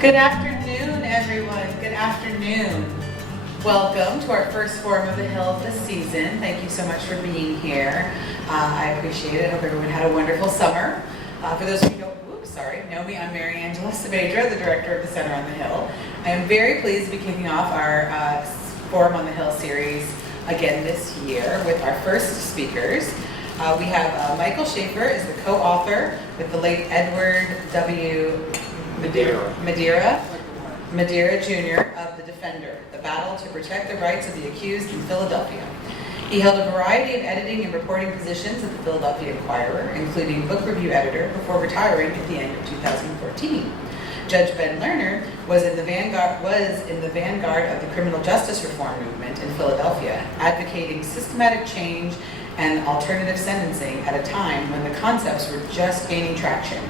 Good afternoon, everyone. Good afternoon. Welcome to our first Forum of the Hill this season. Thank you so much for being here. I appreciate it. I hope everyone had a wonderful summer. For those of you who know me, I'm Mary Angela Saavedra, the director of the Center on the Hill. I am very pleased to be kicking off our Forum on the Hill series again this year with our first speakers. We have Michael Schaffer is the co-author with the late Edward W. Madeira Jr. of The Defender, The Battle to Protect the Rights of the Accused in Philadelphia. He held a variety of editing and reporting positions at the Philadelphia Inquirer, including book review editor, before retiring at the end of 2014. Judge Ben Lerner was in the vanguard of the criminal justice reform movement in Philadelphia, advocating systematic change and alternative sentencing at a time when the concepts were just gaining traction.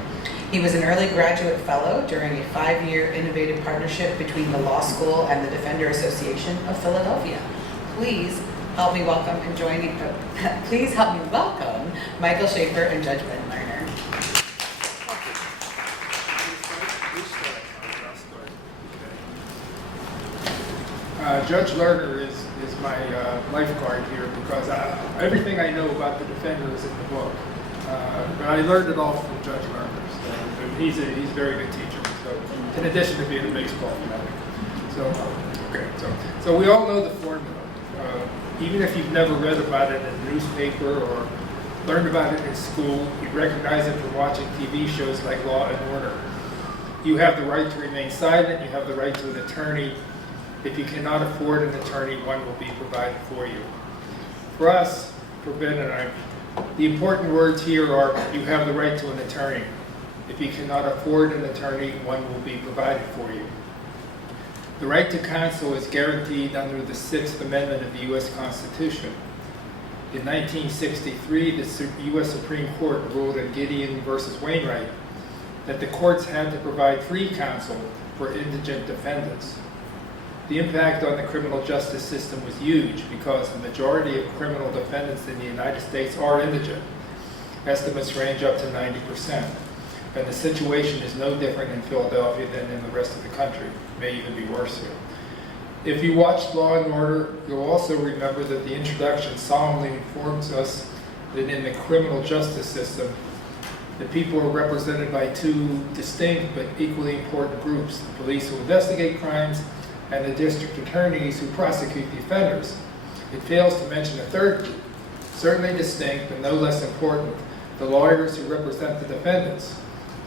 He was an early graduate fellow during a 5-year innovative partnership between the Law School and the Defender Association of Philadelphia. Please help me welcome Michael Schaffer and Judge Ben Lerner. Judge Lerner is my lifeguard here because everything I know about the Defender is in the book. But I learned it all from Judge Lerner. So he's a very good teacher. So in addition to being a baseball fanatic. So we all know the formula. Even if you've never read about it in a newspaper or learned about it in school, you recognize it from watching TV shows like Law and Order. You have the right to remain silent. You have the right to an attorney. If you cannot afford an attorney, one will be provided for you. For us, for Ben and I, the important words here are you have the right to an attorney. If you cannot afford an attorney, one will be provided for you. The right to counsel is guaranteed under the 6th Amendment of the U.S. Constitution. In 1963, the U.S. Supreme Court ruled in Gideon versus Wainwright that the courts had to provide free counsel for indigent defendants. The impact on the criminal justice system was huge because the majority of criminal defendants in the United States are indigent. Estimates range up to 90%. And the situation is no different in Philadelphia than in the rest of the country. It may even be worse here. If you watched Law and Order, you'll also remember that the introduction solemnly informs us that in the criminal justice system, the people are represented by two distinct but equally important groups: the police who investigate crimes and the district attorneys who prosecute the offenders. It fails to mention a third group, certainly distinct but no less important: the lawyers who represent the defendants.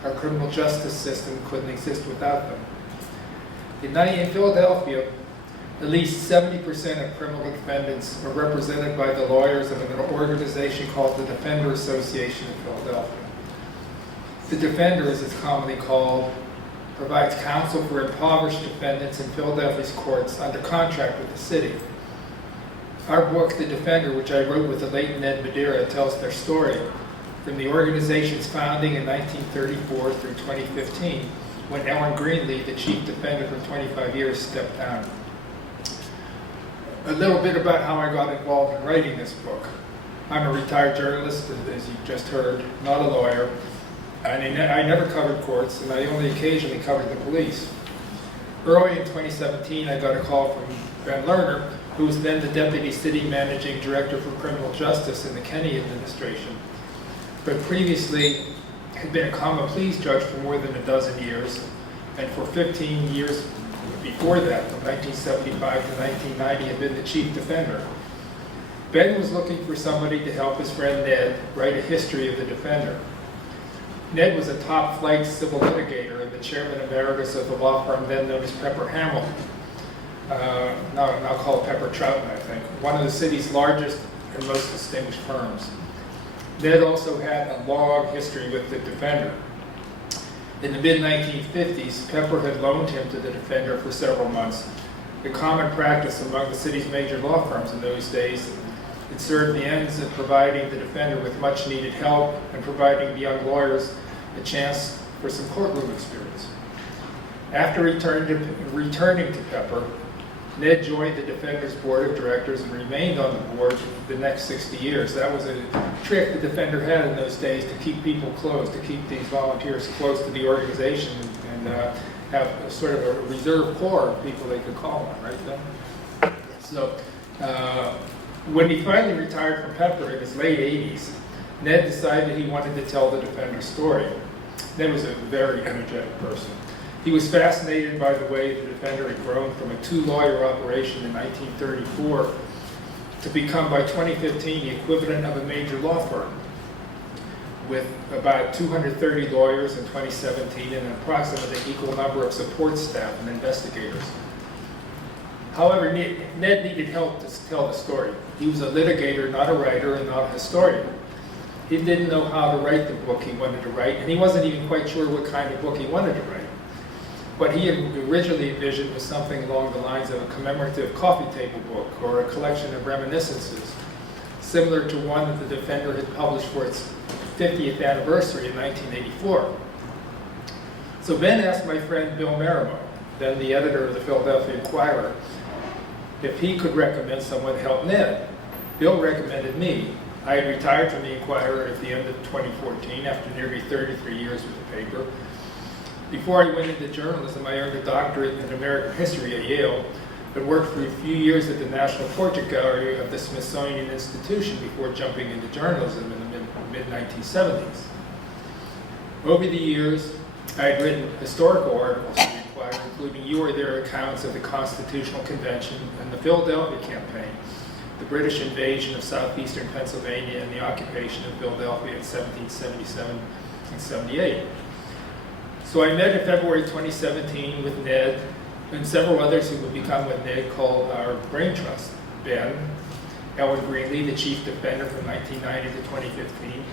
Our criminal justice system couldn't exist without them. In Philadelphia, at least 70% of criminal defendants are represented by the lawyers of an organization called the Defender Association of Philadelphia. The Defender, as it's commonly called, provides counsel for impoverished defendants in Philadelphia's courts under contract with the city. Our book, The Defender, which I wrote with the late Ned Madeira, tells their story from the organization's founding in 1934 through 2015, when Ellen Greenlee, the chief defender for 25 years, stepped down. A little bit about how I got involved in writing this book. I'm a retired journalist, as you just heard, not a lawyer. I never covered courts, and I only occasionally covered the police. Early in 2017, I got a call from Ben Lerner, who was then the Deputy City Managing Director for Criminal Justice in the Kenney administration, but previously had been a common pleas judge for more than a dozen years, and for 15 years before that, from 1975 to 1990, had been the chief defender. Ben was looking for somebody to help his friend Ned write a history of the Defender. Ned was a top-flight civil litigator and the chairman emeritus of the law firm then known as Pepper Hamilton. Now called Pepper Troutman, I think, one of the city's largest and most distinguished firms. Ned also had a long history with the Defender. In the mid-1950s, Pepper had loaned him to the Defender for several months. The common practice among the city's major law firms in those days, it served the ends of providing the Defender with much-needed help and providing the young lawyers a chance for some courtroom experience. After returning to Pepper, Ned joined the Defender's board of directors and remained on the board for the next 60 years. That was a trick the Defender had in those days to keep people close, to keep these volunteers close to the organization and have a sort of a reserve corps of people they could call on, right, Ben? So when he finally retired from Pepper in his late 80s, Ned decided he wanted to tell the defender's story. Ned was a very energetic person. He was fascinated by the way the defender had grown from a two-lawyer operation in 1934 to become, by 2015, the equivalent of a major law firm, with about 230 lawyers in 2017 and an approximately equal number of support staff and investigators. However, Ned needed help to tell the story. He was a litigator, not a writer, and not a historian. He didn't know how to write the book he wanted to write, and he wasn't even quite sure what kind of book he wanted to write. What he had originally envisioned was something along the lines of a commemorative coffee table book or a collection of reminiscences, similar to one that the defender had published for its 50th anniversary in 1984. So Ben asked my friend Bill Marimo, then the editor of the Philadelphia Inquirer, if he could recommend someone to help Ned. Bill recommended me. I had retired from the Inquirer at the end of 2014 after nearly 33 years with the paper. Before I went into journalism, I earned a doctorate in American history at Yale, but worked for a few years at the National Portrait Gallery of the Smithsonian Institution before jumping into journalism in the mid-1970s. Over the years, I had written historical articles for the Inquirer, including You Were There accounts of the Constitutional Convention and the Philadelphia Campaign, the British invasion of southeastern Pennsylvania and the occupation of Philadelphia in 1777 and 78. So I met in February 2017 with Ned and several others who would become what Ned called our brain trust. Ben, Ellen Greenlee, the chief defender from 1990 to 2015,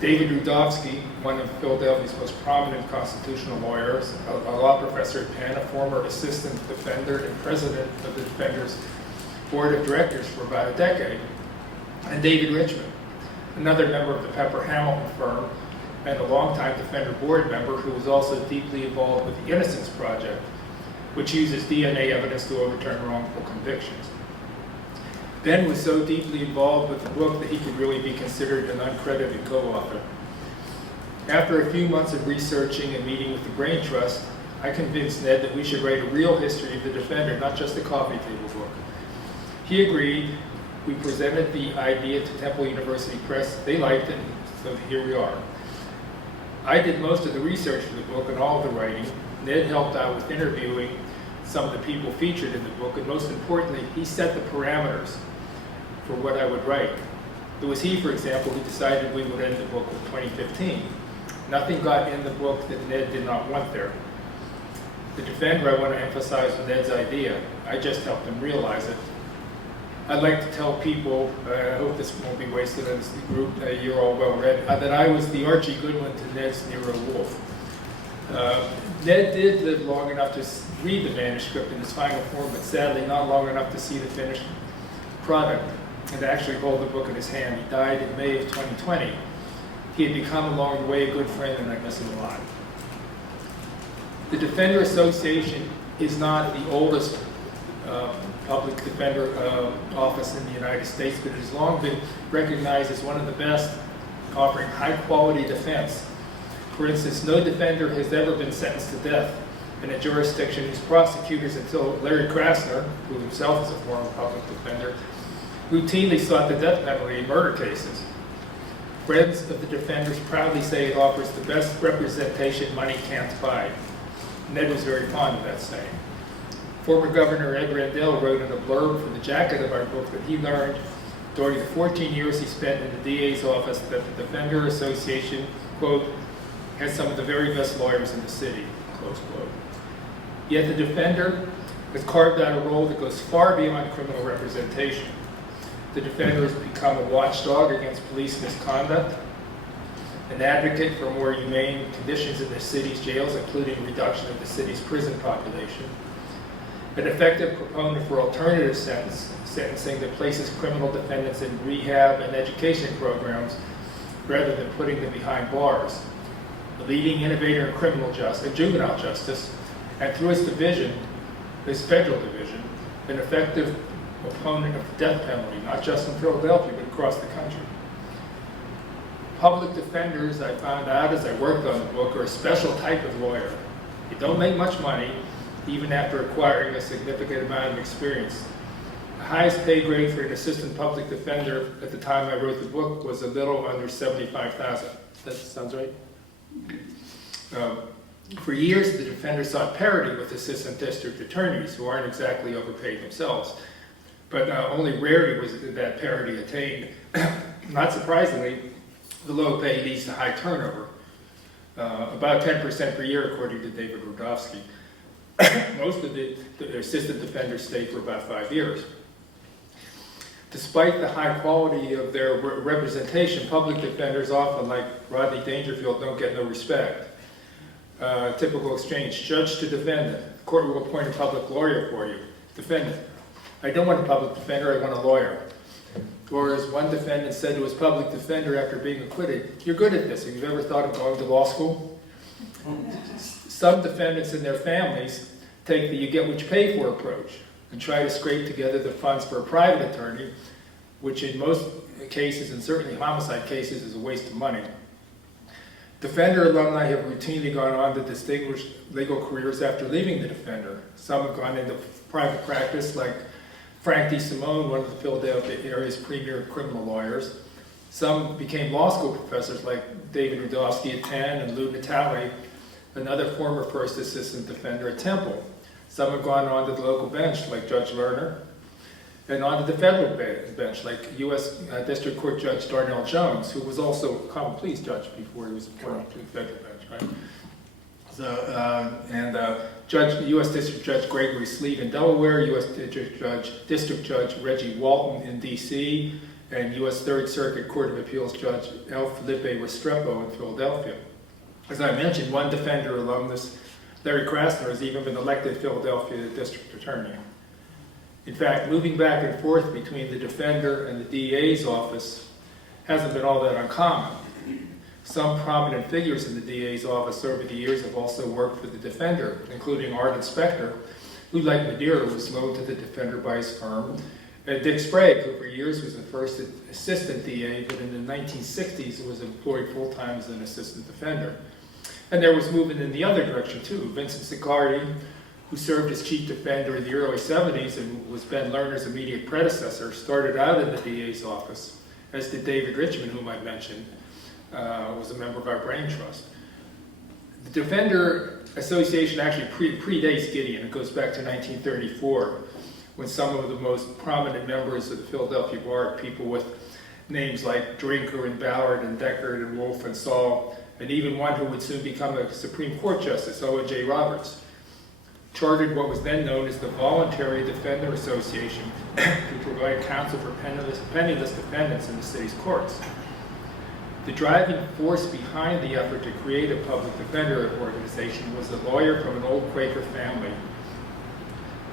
David Rudofsky, one of Philadelphia's most prominent constitutional lawyers, a law professor at Penn, a former assistant defender and president of the Defender's Board of Directors for about a decade, and David Richmond, another member of the Pepper Hamilton firm and a longtime Defender board member who was also deeply involved with the Innocence Project, which uses DNA evidence to overturn wrongful convictions. Ben was so deeply involved with the book that he could really be considered an uncredited co-author. After a few months of researching and meeting with the Brain Trust, I convinced Ned that we should write a real history of the Defender, not just a coffee table book. He agreed. We presented the idea to Temple University Press. They liked it, so here we are. I did most of the research for the book and all of the writing. Ned helped out with interviewing some of the people featured in the book, and most importantly, he set the parameters for what I would write. It was he, for example, who decided we would end the book with 2015. Nothing got in the book that Ned did not want there. The Defender, I want to emphasize, was Ned's idea. I just helped him realize it. I'd like to tell people, I hope this won't be wasted on this group, you're all well read, that I was the Archie Goodwin to Ned's Nero Wolfe. Ned did live long enough to read the manuscript in its final form, but sadly not long enough to see the finished product and to actually hold the book in his hand. He died in May of 2020. He had become along the way a good friend, and I miss him a lot. The Defender Association is not the oldest public defender office in the United States, but it has long been recognized as one of the best, offering high-quality defense. For instance, no defender has ever been sentenced to death in a jurisdiction whose prosecutors, until Larry Krasner, who himself is a former public defender, routinely sought the death penalty in murder cases. Friends of the defenders proudly say it offers the best representation money can't buy. Ned was very fond of that saying. Former Governor Ed Rendell wrote in a blurb for the jacket of our book that he learned during the 14 years he spent in the DA's office that the Defender Association, quote, has some of the very best lawyers in the city, close quote. Yet the Defender has carved out a role that goes far beyond criminal representation. The Defender has become a watchdog against police misconduct, an advocate for more humane conditions in the city's jails, including reduction of the city's prison population, an effective proponent for alternative sentencing that places criminal defendants in rehab and education programs rather than putting them behind bars, a leading innovator in criminal justice, juvenile justice, and through its division, this federal division, an effective opponent of the death penalty, not just in Philadelphia, but across the country. Public defenders, I found out as I worked on the book, are a special type of lawyer. You don't make much money, even after acquiring a significant amount of experience. The highest pay grade for an assistant public defender at the time I wrote the book was a little under $75,000. That sounds right? For years, the defender sought parity with assistant district attorneys, who aren't exactly overpaid themselves. But only rarely was that parity attained. Not surprisingly, the low pay leads to high turnover, about 10% per year, according to David Rudofsky. Most of the assistant defenders stay for about 5 years. Despite the high quality of their representation, public defenders often, like Rodney Dangerfield, don't get no respect. Typical exchange, judge to defendant. Court will appoint a public lawyer for you. Defendant, I don't want a public defender, I want a lawyer. Or as one defendant said to his public defender after being acquitted, you're good at this, have you ever thought of going to law school? Some defendants and their families take the you get what you pay for approach and try to scrape together the funds for a private attorney, which in most cases, and certainly homicide cases, is a waste of money. Defender alumni have routinely gone on to distinguished legal careers after leaving the defender. Some have gone into private practice, like Frank DeSimone, one of the Philadelphia area's premier criminal lawyers. Some became law school professors, like David Rudofsky at Penn and Lou Natale, another former first assistant defender at Temple. Some have gone on to the local bench, like Judge Lerner, and on to the federal bench, like U.S. District Court Judge Darnell Jones, who was also a common pleas judge before he was appointed to the federal bench, right? So, U.S. District Judge Gregory Sleet in Delaware, U.S. District Judge Reggie Walton in D.C., and U.S. Third Circuit Court of Appeals Judge L. Felipe Restrepo in Philadelphia. As I mentioned, one defender alumnus, Larry Krasner, has even been elected Philadelphia District Attorney. In fact, moving back and forth between the defender and the DA's office hasn't been all that uncommon. Some prominent figures in the DA's office over the years have also worked for the defender, including Art Inspector, who, like Madeira, was loaned to the defender by his firm, and Dick Sprague, who for years was the first assistant DA, but in the 1960s was employed full-time as an assistant defender. And there was movement in the other direction, too. Vincent Sicardi, who served as chief defender in the early 70s and was Ben Lerner's immediate predecessor, started out in the DA's office, as did David Richmond, whom I mentioned, was a member of our brain trust. The Defender Association actually predates Gideon. It goes back to 1934, when some of the most prominent members of the Philadelphia Bar, people with names like Drinker and Ballard and Deckard and Wolf and Saul, and even one who would soon become a Supreme Court Justice, Owen J. Roberts, chartered what was then known as the Voluntary Defender Association to provide counsel for penniless defendants in the city's courts. The driving force behind the effort to create a public defender organization was a lawyer from an old Quaker family,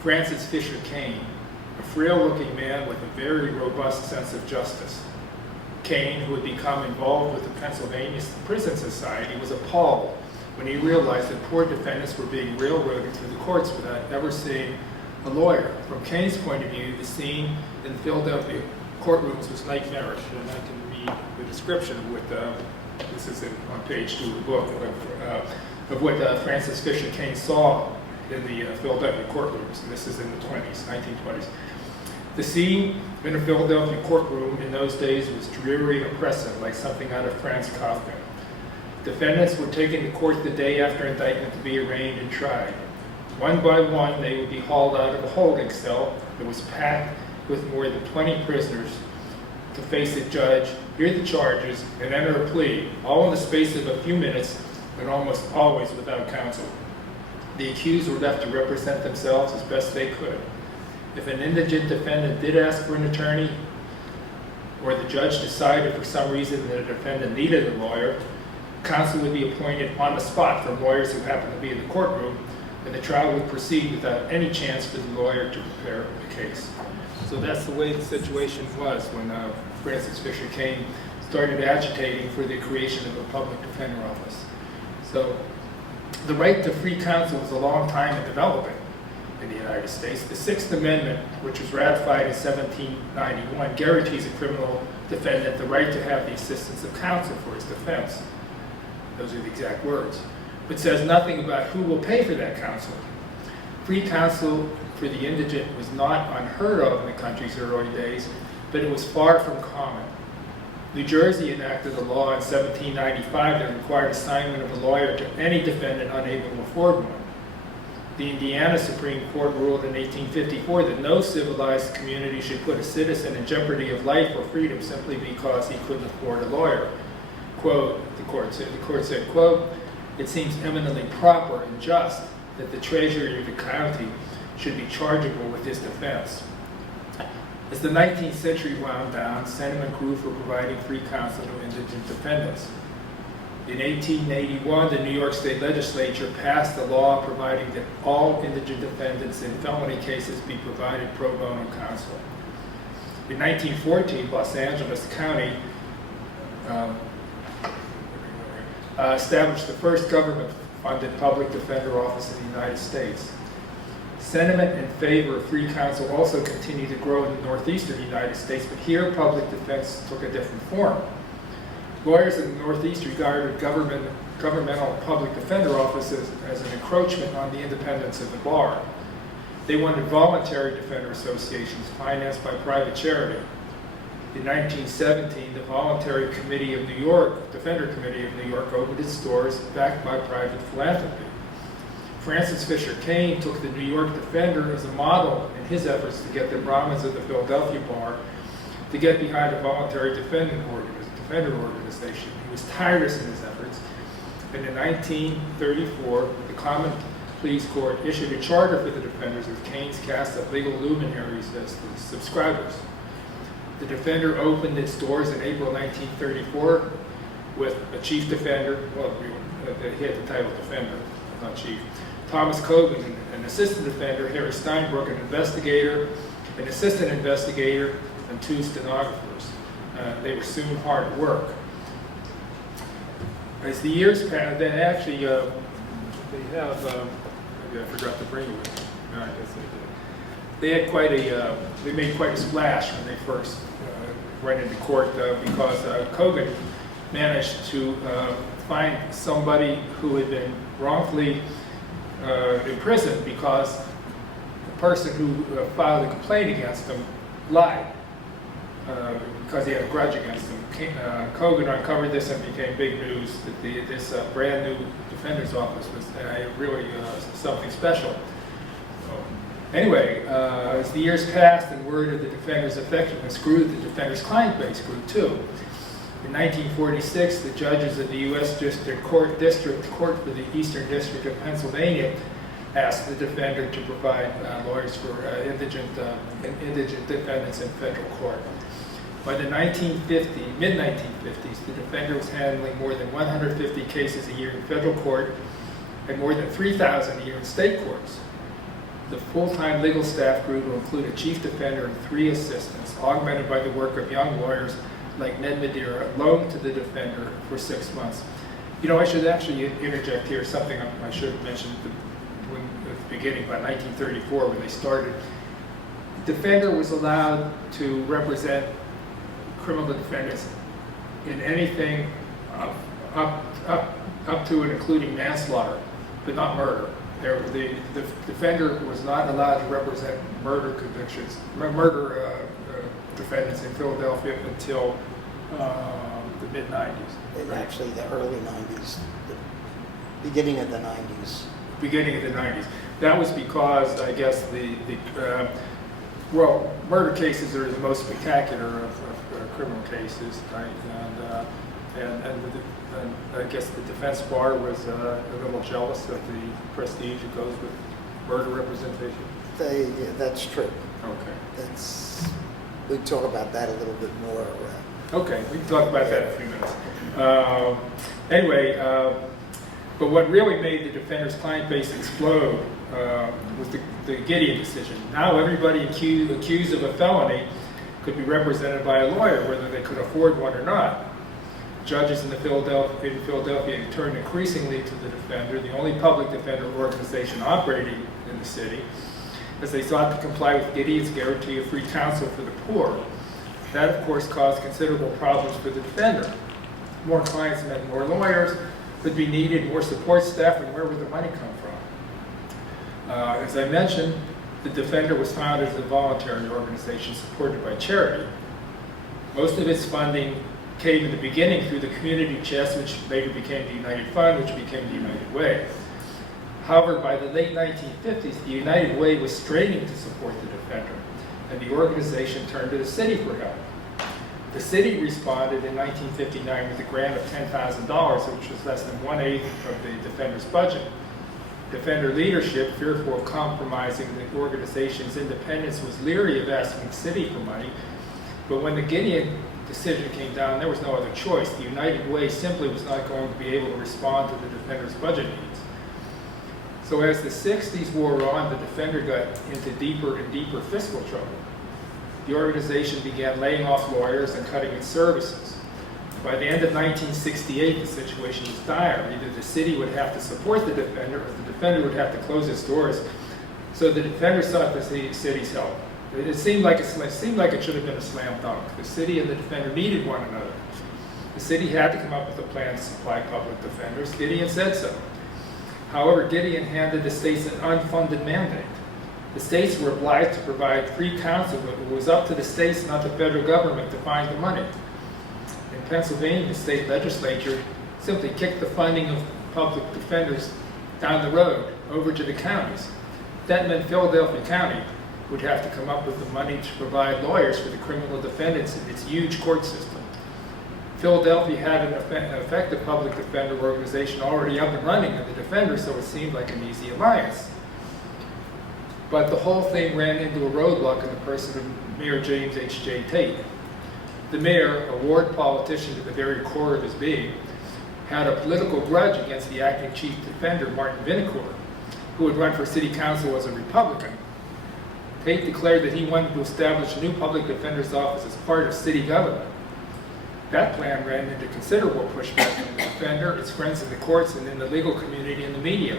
Francis Fisher Kane, a frail-looking man with a very robust sense of justice. Kane, who had become involved with the Pennsylvania Prison Society, was appalled when he realized that poor defendants were being railroaded through the courts without ever seeing a lawyer. From Kane's point of view, the scene in the Philadelphia courtrooms was nightmarish, and I can read the description of what, this is on page 2 of the book, of what Francis Fisher Kane saw in the Philadelphia courtrooms, and this is in the 1920s. The scene in a Philadelphia courtroom in those days was dreary and oppressive, like something out of Franz Kafka. Defendants were taken to court the day after indictment to be arraigned and tried. One by one, they would be hauled out of a holding cell that was packed with more than 20 prisoners to face a judge, hear the charges, and enter a plea, all in the space of a few minutes, and almost always without counsel. The accused were left to represent themselves as best they could. If an indigent defendant did ask for an attorney, or the judge decided for some reason that a defendant needed a lawyer, counsel would be appointed on the spot from lawyers who happened to be in the courtroom, and the trial would proceed without any chance for the lawyer to prepare the case. So that's the way the situation was when Francis Fisher Kane started agitating for the creation of a public defender office. So the right to free counsel was a long time in developing in the United States. The Sixth Amendment, which was ratified in 1791, guarantees a criminal defendant the right to have the assistance of counsel for his defense. Those are the exact words. but says nothing about who will pay for that counsel. Free counsel for the indigent was not unheard of in the country's early days, but it was far from common. New Jersey enacted a law in 1795 that required assignment of a lawyer to any defendant unable to afford one. The Indiana Supreme Court ruled in 1854 that no civilized community should put a citizen in jeopardy of life or freedom simply because he couldn't afford a lawyer. Quote, the court said, quote, "It seems eminently proper and just that the treasurer of the county should be chargeable with his defense." As the 19th century wound down, sentiment grew for providing free counsel to indigent defendants. In 1881, the New York State Legislature passed a law providing that all indigent defendants in felony cases be provided pro bono counsel. In 1914, Los Angeles County established the first government-funded public defender office in the United States. Sentiment in favor of free counsel also continued to grow in the northeastern United States, but here public defense took a different form. Lawyers in the Northeast regarded governmental public defender offices as an encroachment on the independence of the bar. They wanted voluntary defender associations financed by private charity. In 1917, the Voluntary Committee of New York, Defender Committee of New York, opened its doors backed by private philanthropy. Francis Fisher Kane took the New York Defender as a model in his efforts to get the Brahmins of the Philadelphia bar to get behind a voluntary defender organization. He was tireless in his efforts, and in 1934, the Common Pleas Court issued a charter for the defenders with Kane's cast of legal luminaries as the subscribers. The Defender opened its doors in April 1934 with a chief defender, well, he had the title defender, not chief, Thomas Cogan, an assistant defender, Harry Steinbrook, an investigator, an assistant investigator, and 2 stenographers. They were soon hard at work. As the years passed, then actually, they have, maybe I forgot to bring it with me. No, I guess they did. They had quite a, they made quite a splash when they first went into court because Cogan managed to find somebody who had been wrongfully imprisoned because the person who filed a complaint against him lied because he had a grudge against him. Cogan uncovered this and became big news that this brand new defender's office was really something special. Anyway, as the years passed and word of the defender's effectiveness grew, the defender's client base grew too. In 1946, the judges of the U.S. District Court for the Eastern District of Pennsylvania asked the defender to provide lawyers for indigent defendants in federal court. By the mid-1950s, the defender was handling more than 150 cases a year in federal court and more than 3,000 a year in state courts. The full-time legal staff grew to include a chief defender and 3 assistants, augmented by the work of young lawyers like Ned Madeira, loaned to the defender for 6 months. You know, I should actually interject here something I should have mentioned at the beginning, by 1934 when they started. The defender was allowed to represent criminal defendants in anything up to and including manslaughter, but not murder. The defender was not allowed to represent murder convictions, defendants in Philadelphia until the mid-90s. Actually, the early 90s, the beginning of the 90s. Beginning of the 90s. That was because, I guess, well, murder cases are the most spectacular of criminal cases, right? And I guess the defense bar was a little jealous of the prestige that goes with murder representation. Yeah, that's true. Okay. We talk about that a little bit more. Okay, we can talk about that in a few minutes. Anyway, but what really made the defender's client base explode was the Gideon decision. Now everybody accused of a felony could be represented by a lawyer, whether they could afford one or not. Judges in Philadelphia turned increasingly to the defender, the only public defender organization operating in the city, as they sought to comply with Gideon's guarantee of free counsel for the poor. That, of course, caused considerable problems for the defender. More clients meant more lawyers, could be needed, more support staff, and where would the money come from? As I mentioned, the Defender was founded as a voluntary organization supported by charity. Most of its funding came in the beginning through the community chest, which later became the United Fund, which became the United Way. However, by the late 1950s, the United Way was straining to support the Defender, and the organization turned to the city for help. The city responded in 1959 with a grant of $10,000, which was less than 1/8 of the Defender's budget. Defender leadership, fearful of compromising the organization's independence, was leery of asking the city for money, but when the Gideon decision came down, there was no other choice. The United Way simply was not going to be able to respond to the Defender's budget needs. So as the 60s wore on, the Defender got into deeper and deeper fiscal trouble. The organization began laying off lawyers and cutting its services. By the end of 1968, the situation was dire. Either the city would have to support the Defender, or the Defender would have to close its doors. So the Defender sought the city's help. It seemed like it should have been a slam dunk. The city and the Defender needed one another. The city had to come up with a plan to supply public defenders. Gideon said so. However, Gideon handed the states an unfunded mandate. The states were obliged to provide free counsel, but it was up to the states, not the federal government, to find the money. In Pennsylvania, the state legislature simply kicked the funding of public defenders down the road over to the counties. That meant Philadelphia County would have to come up with the money to provide lawyers for the criminal defendants in its huge court system. Philadelphia had an effective public defender organization already up and running in the Defender, so it seemed like an easy alliance. But the whole thing ran into a roadblock in the person of Mayor James H.J. Tate. The mayor, a ward politician to the very core of his being, had a political grudge against the acting chief defender, Martin Vinacore, who had run for city council as a Republican. Tate declared that he wanted to establish a new public defender's office as part of city government. That plan ran into considerable pushback from the Defender, its friends in the courts, and in the legal community and the media.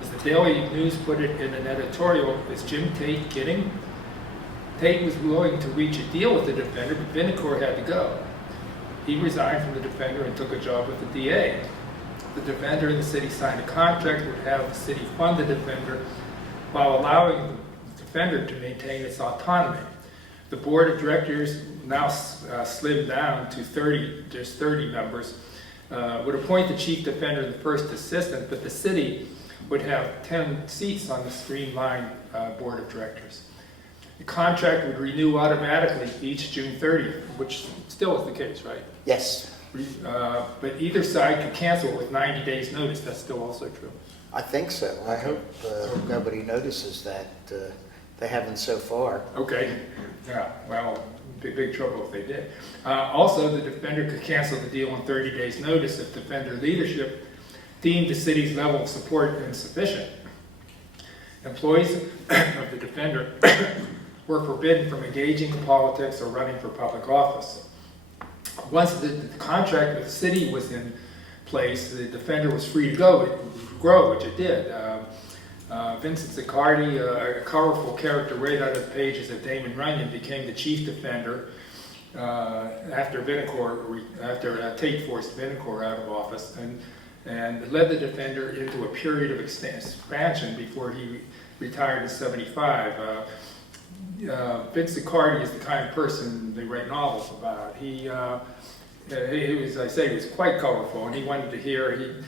As the Daily News put it in an editorial, is Jim Tate kidding? Tate was willing to reach a deal with the Defender, but Vinacore had to go. He resigned from the Defender and took a job with the DA. The Defender and the city signed a contract that would have the city fund the Defender while allowing the Defender to maintain its autonomy. The board of directors, now slimmed down to 30 members, would appoint the chief defender and the first assistant, but the city would have 10 seats on the streamlined board of directors. The contract would renew automatically each June 30th, which still is the case, right? Yes, But either side could cancel it with 90 days notice. That's still also true. I think so. I hope nobody notices that. They haven't so far. Okay, yeah, well, big trouble if they did. Also, the Defender could cancel the deal on 30 days notice if Defender leadership deemed the city's level of support insufficient. Employees of the Defender were forbidden from engaging in politics or running for public office. Once the contract with the city was in place, the Defender was free to grow, which it did. Vincent Ziccardi, a colorful character right out of the pages of Damon Runyon, became the chief defender after Tate forced Vinacore out of office, and led the Defender into a period of expansion before he retired in '75. Vince Ziccardi is the kind of person they write novels about. He was, I say, he was quite colorful, and he wanted to hear.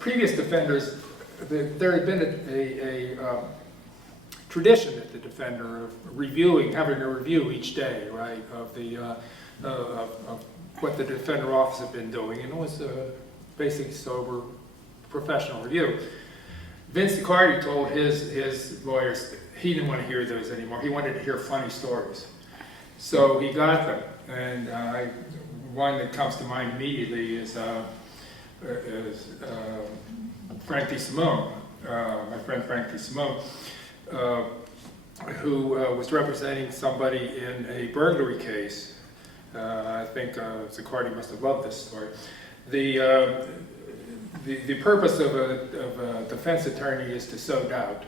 Previous defenders, there had been a tradition at the Defender of having a review each day, right, of what the Defender office had been doing, and it was a basic, sober, professional review. Vince Ziccardi told his lawyers he didn't want to hear those anymore. He wanted to hear funny stories. So he got them, and one that comes to mind immediately is Frank DeSimone, my friend Frank DeSimone, who was representing somebody in a burglary case. I think Ziccardi must have loved this story. The purpose of a defense attorney is to sow doubt.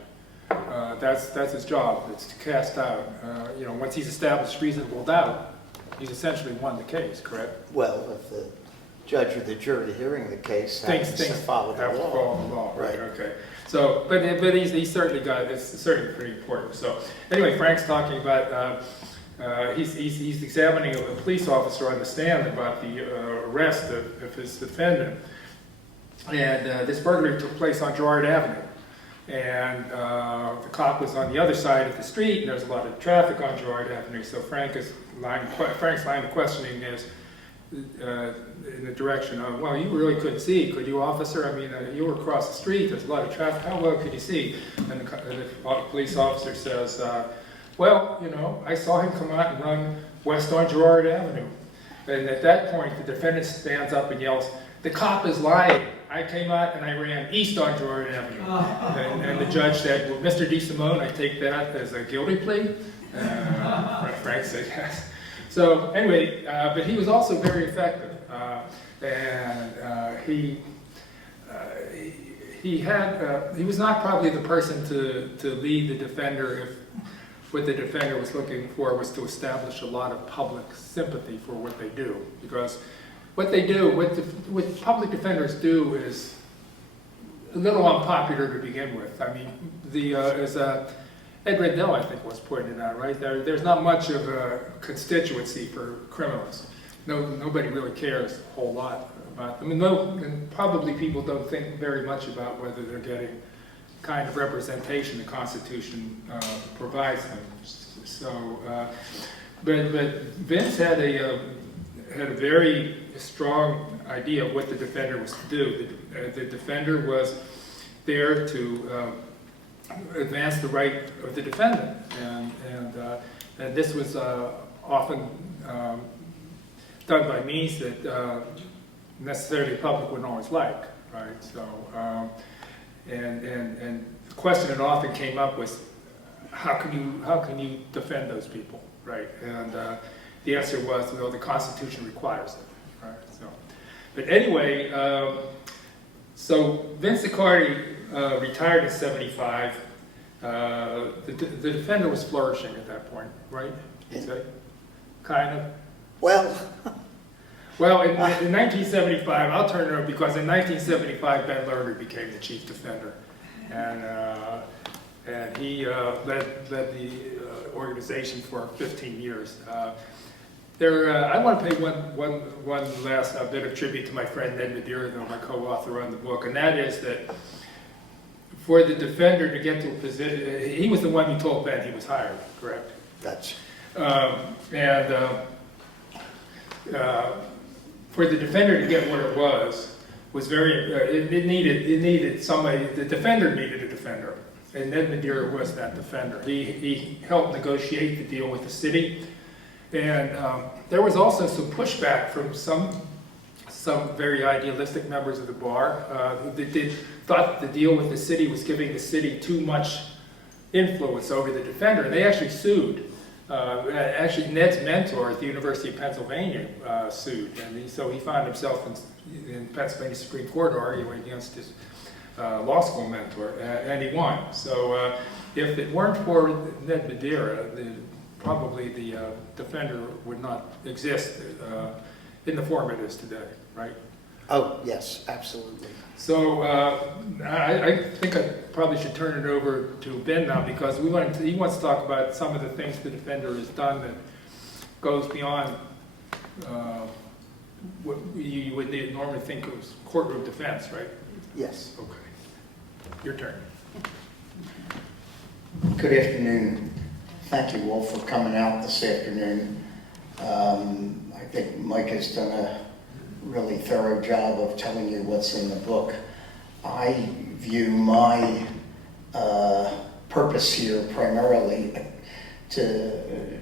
That's his job. It's to cast doubt. Once he's established reasonable doubt, he's essentially won the case. Correct? Well, if judge or the jury hearing the case Things happens to follow the have to law. follow the law, right, Right. okay. So, but he's certainly got, it's certainly pretty important. So, anyway, Frank's talking about, he's examining a police officer on the stand about the arrest of his defendant. And this burglary took place on Girard Avenue. And the cop was on the other side of the street, and there was a lot of traffic on Girard Avenue. So Frank's line of questioning is in the direction of, well, you really couldn't see, could you, officer? I mean, you were across the street, there's a lot of traffic, how well could you see? And the police officer says, well, you know, I saw him come out and run west on Girard Avenue. And at that point, the defendant stands up and yells, the cop is lying. I came out and I ran east on Girard Avenue. And the judge said, well, Mr. DeSimone, I take that as a guilty plea? Frank said yes. So anyway, but he was also very effective. He was not probably the person to lead the defender if what the defender was looking for was to establish a lot of public sympathy for what they do. Because what they do, what public defenders do is a little unpopular to begin with. I mean, as Ed Rendell, I think, was pointed out, right? There's not much of a constituency for criminals. Nobody really cares a whole lot about them. And probably people don't think very much about whether they're getting kind of representation the Constitution provides them. So, but Vince had a very strong idea of what the defender was to do. The defender was there to advance the right of the defendant, and this was often done by means that necessarily the public wouldn't always like, right? So, and the question that often came up was, how can you defend those people, right? And the answer was, well, the Constitution requires it, right? So, but anyway, so Vince Accardi retired in '75. The defender was flourishing at that point, right? Kind of. Well, Well, in 1975, I'll turn it over because in 1975, Ben Lerner became the chief defender, and he led the organization for 15 years. I want to pay one last bit of tribute to my friend Ned Madeira, though, my co-author on the book, and that is that for the defender to get to a position, he was the one who told Ben he was hired, correct? that's For the defender to get where it was very, it needed somebody, the defender needed a defender, and Ned Madeira was that defender. He helped negotiate the deal with the city, and there was also some pushback from some very idealistic members of the bar that thought the deal with the city was giving the city too much influence over the defender, and they actually sued. Actually, Ned's mentor at the University of Pennsylvania sued, and so he found himself in Pennsylvania Supreme Court arguing against his law school mentor, and he won. So if it weren't for Ned Madeira, probably the defender would not exist in the form it is today, right? oh yes, absolutely. So I think I probably should turn it over to Ben now because he wants to talk about some of the things the defender has done that goes beyond what you would normally think of as courtroom defense, right? Yes. Okay. Your turn. Good afternoon. Thank you all for coming out this afternoon. I think Mike has done a really thorough job of telling you what's in the book. I view my purpose here primarily to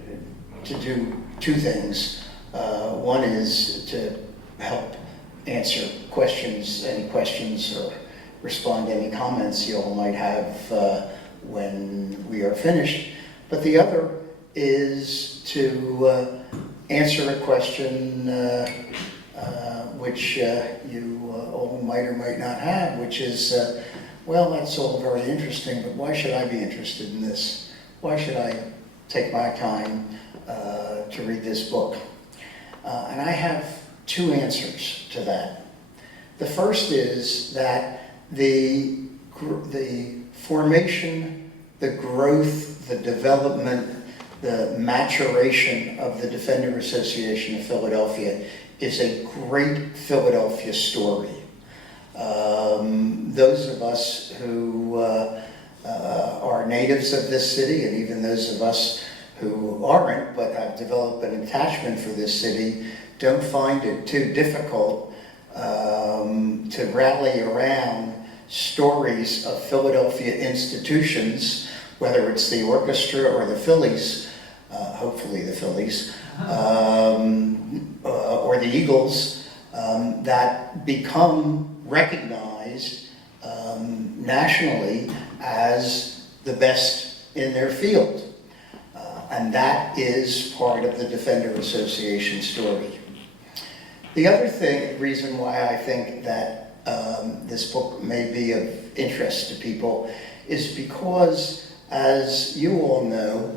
do two things. One is to help answer questions, any questions, or respond to any comments you all might have when we are finished. But the other is to answer a question which you all might or might not have, which is, well, that's all very interesting, but why should I be interested in this? Why should I take my time to read this book? And I have two answers to that. The first is that the formation, the growth, the development, the maturation of the Defender Association of Philadelphia is a great Philadelphia story. Those of us who are natives of this city, and even those of us who aren't but have developed an attachment for this city, don't find it too difficult to rally around stories of Philadelphia institutions, whether it's the orchestra or the Phillies, hopefully the Phillies, or the Eagles, that become recognized nationally as the best in their field. And that is part of the Defender Association story. The other reason why I think that this book may be of interest to people is because, as you all know,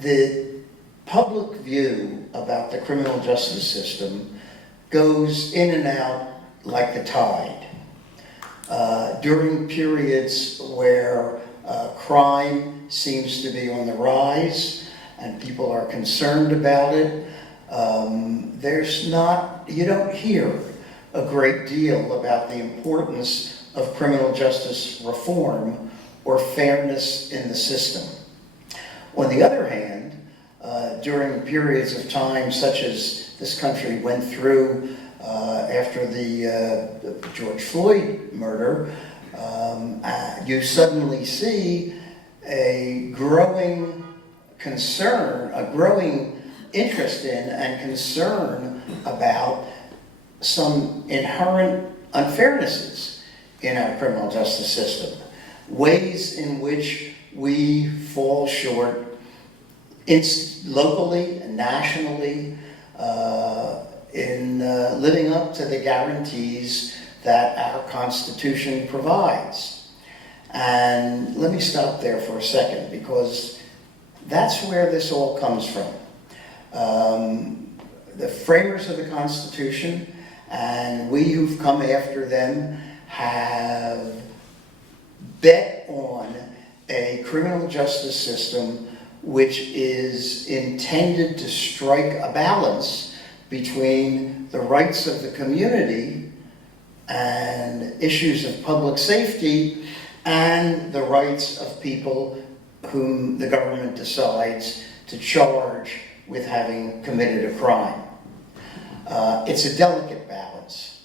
the public view about the criminal justice system goes in and out like the tide. During periods where crime seems to be on the rise and people are concerned about it, you don't hear a great deal about the importance of criminal justice reform or fairness in the system. On the other hand, during periods of time such as this country went through after the George Floyd murder, you suddenly see a growing concern, a growing interest in and concern about some inherent unfairnesses in our criminal justice system, ways in which we fall short locally and nationally in living up to the guarantees that our Constitution provides. And let me stop there for a second, because that's where this all comes from. The framers of the Constitution and we who've come after them have bet on a criminal justice system which is intended to strike a balance between the rights of the community and issues of public safety and the rights of people whom the government decides to charge with having committed a crime. It's a delicate balance.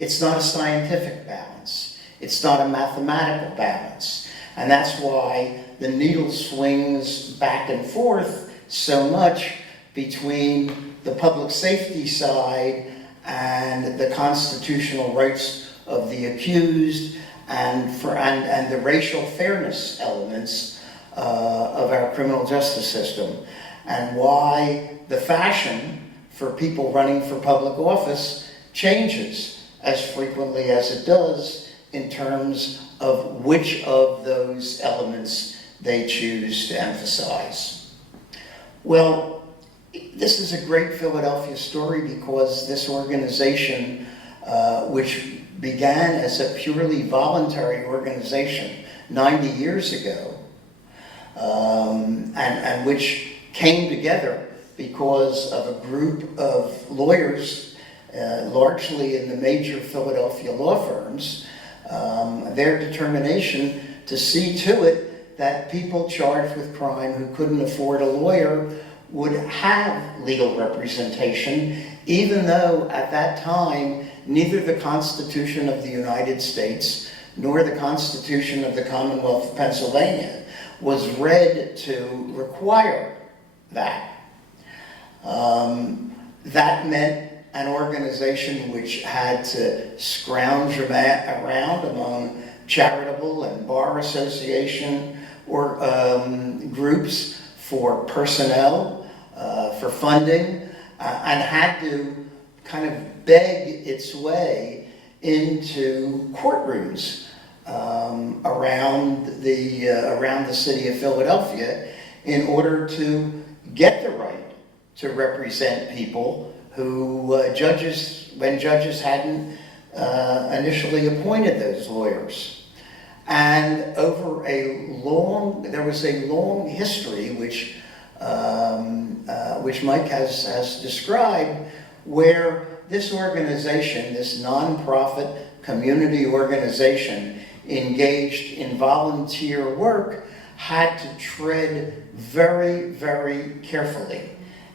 It's not a scientific balance. It's not a mathematical balance. And that's why the needle swings back and forth so much between the public safety side and the constitutional rights of the accused and the racial fairness elements of our criminal justice system, and why the fashion for people running for public office changes as frequently as it does in terms of which of those elements they choose to emphasize. Well, this is a great Philadelphia story because this organization, which began as a purely voluntary organization 90 years ago, and which came together because of a group of lawyers, largely in the major Philadelphia law firms, their determination to see to it that people charged with crime who couldn't afford a lawyer would have legal representation, even though at that time neither the Constitution of the United States nor the Constitution of the Commonwealth of Pennsylvania was read to require that. That meant an organization which had to scrounge around among charitable and bar association or groups for personnel, for funding, and had to kind of beg its way into courtrooms around the city of Philadelphia in order to get the right to represent people who when judges hadn't initially appointed those lawyers. And there was a long history, which Mike has described, where this organization, this nonprofit community organization engaged in volunteer work, had to tread very, very carefully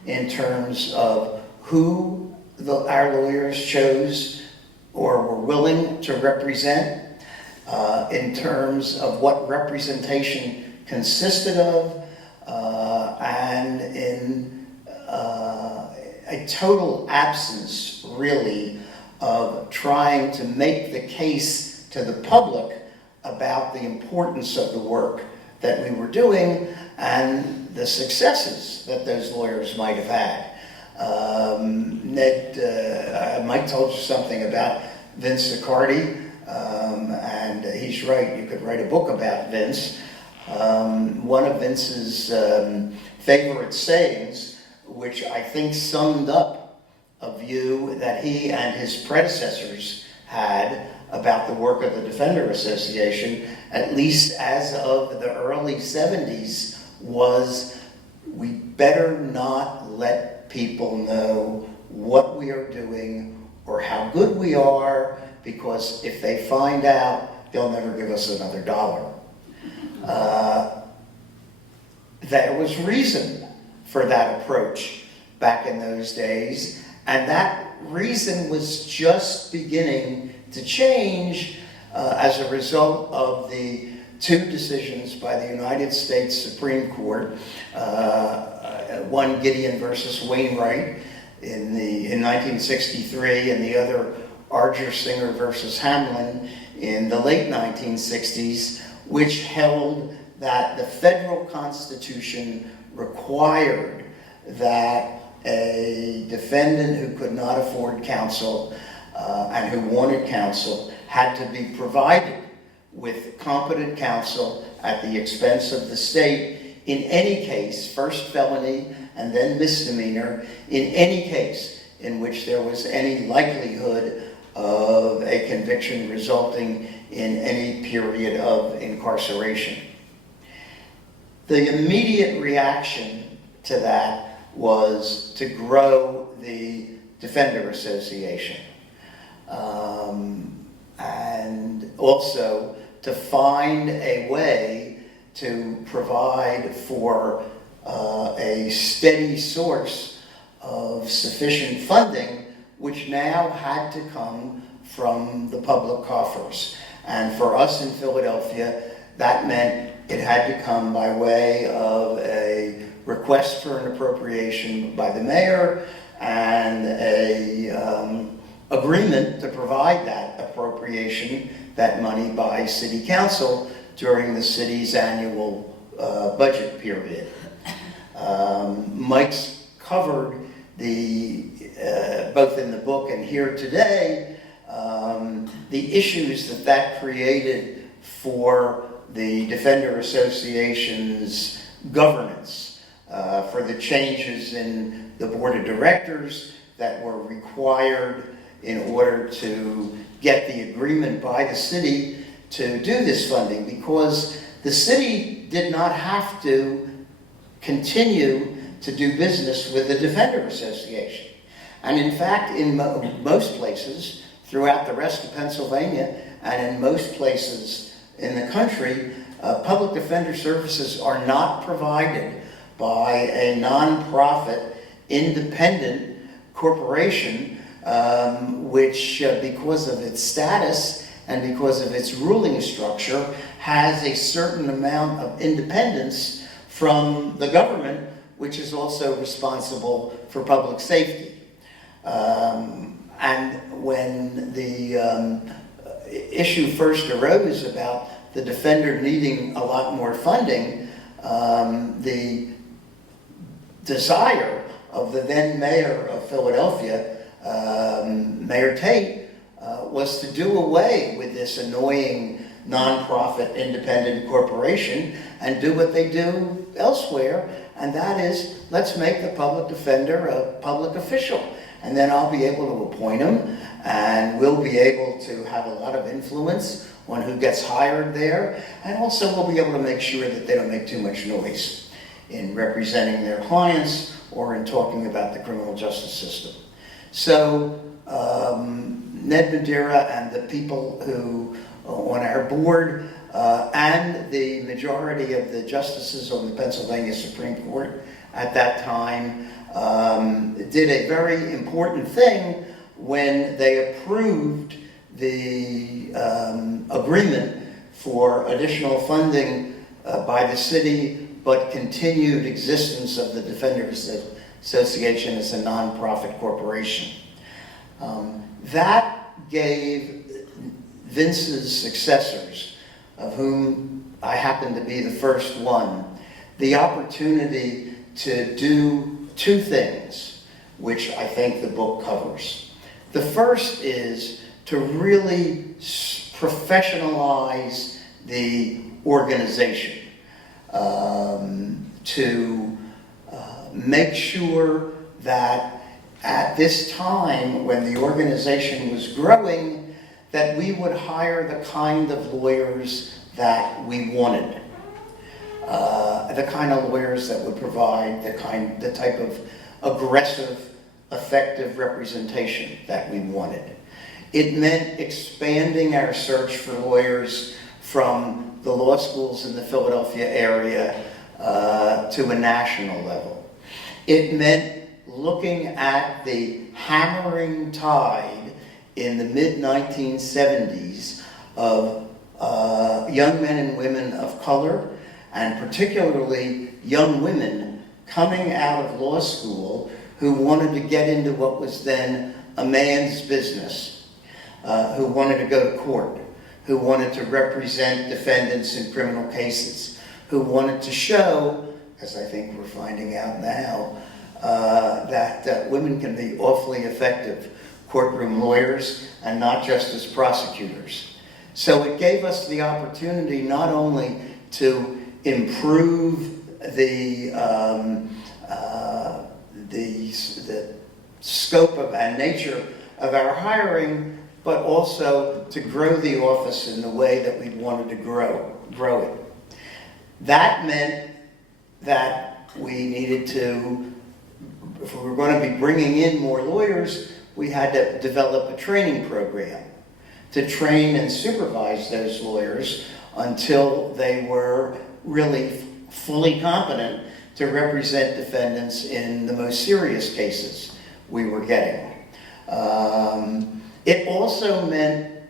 in terms of who our lawyers chose or were willing to represent, in terms of what representation consisted of, and in a total absence, really, of trying to make the case to the public about the importance of the work that we were doing and the successes that those lawyers might have had. Mike told you something about Vince Sicardi, and he's right, you could write a book about Vince. One of Vince's favorite sayings, which I think summed up a view that he and his predecessors had about the work of the Defender Association, at least as of the early 70s, was we better not let people know what we are doing or how good we are, because if they find out, they'll never give us another dollar. There was reason for that approach back in those days, and that reason was just beginning to change as a result of the two decisions by the United States Supreme Court, one Gideon versus Wainwright in 1963, and the other Argersinger versus Hamlin in the late 1960s, which held that the federal Constitution required that a defendant who could not afford counsel and who wanted counsel had to be provided with competent counsel at the expense of the state in any case, first felony and then misdemeanor, in any case in which there was any likelihood of a conviction resulting in any period of incarceration. The immediate reaction to that was to grow the Defender Association, and also to find a way to provide for a steady source of sufficient funding, which now had to come from the public coffers. And for us in Philadelphia, that meant it had to come by way of a request for an appropriation by the mayor and a agreement to provide that appropriation, that money, by city council during the city's annual budget period. Mike's covered both in the book and here today, the issues that created for the Defender Association's governance, for the changes in the board of directors that were required in order to get the agreement by the city to do this funding, because the city did not have to continue to do business with the Defender Association. And in fact, in most places throughout the rest of Pennsylvania and in most places in the country, public defender services are not provided by a nonprofit, independent corporation, which, because of its status and because of its ruling structure, has a certain amount of independence from the government, which is also responsible for public safety. And when the issue first arose about the Defender needing a lot more funding, the desire of the then mayor of Philadelphia, Mayor Tate, was to do away with this annoying nonprofit independent corporation and do what they do elsewhere, and that is, let's make the public defender a public official. And then I'll be able to appoint him, and we'll be able to have a lot of influence on who gets hired there, and also we'll be able to make sure that they don't make too much noise in representing their clients or in talking about the criminal justice system. So Ned Madeira and the people who on our board and the majority of the justices on the Pennsylvania Supreme Court at that time did a very important thing when they approved the agreement for additional funding by the city, but continued existence of the Defenders Association as a nonprofit corporation. That gave Vince's successors, of whom I happen to be the first one, the opportunity to do two things, which I think the book covers. The first is to really professionalize the organization, to make sure that at this time when the organization was growing, that we would hire the kind of lawyers that we wanted. The kind of lawyers that would provide the type of aggressive, effective representation that we wanted. It meant expanding our search for lawyers from the law schools in the Philadelphia area to a national level. It meant looking at the hammering tide in the mid-1970s of young men and women of color, and particularly young women coming out of law school who wanted to get into what was then a man's business, who wanted to go to court, who wanted to represent defendants in criminal cases, who wanted to show, as I think we're finding out now, that women can be awfully effective courtroom lawyers and not just as prosecutors. So it gave us the opportunity not only to improve the scope of and nature of our hiring, but also to grow the office in the way that we wanted to grow it. That meant that we needed to, if we were going to be bringing in more lawyers, we had to develop a training program to train and supervise those lawyers until they were really fully competent to represent defendants in the most serious cases we were getting. It also meant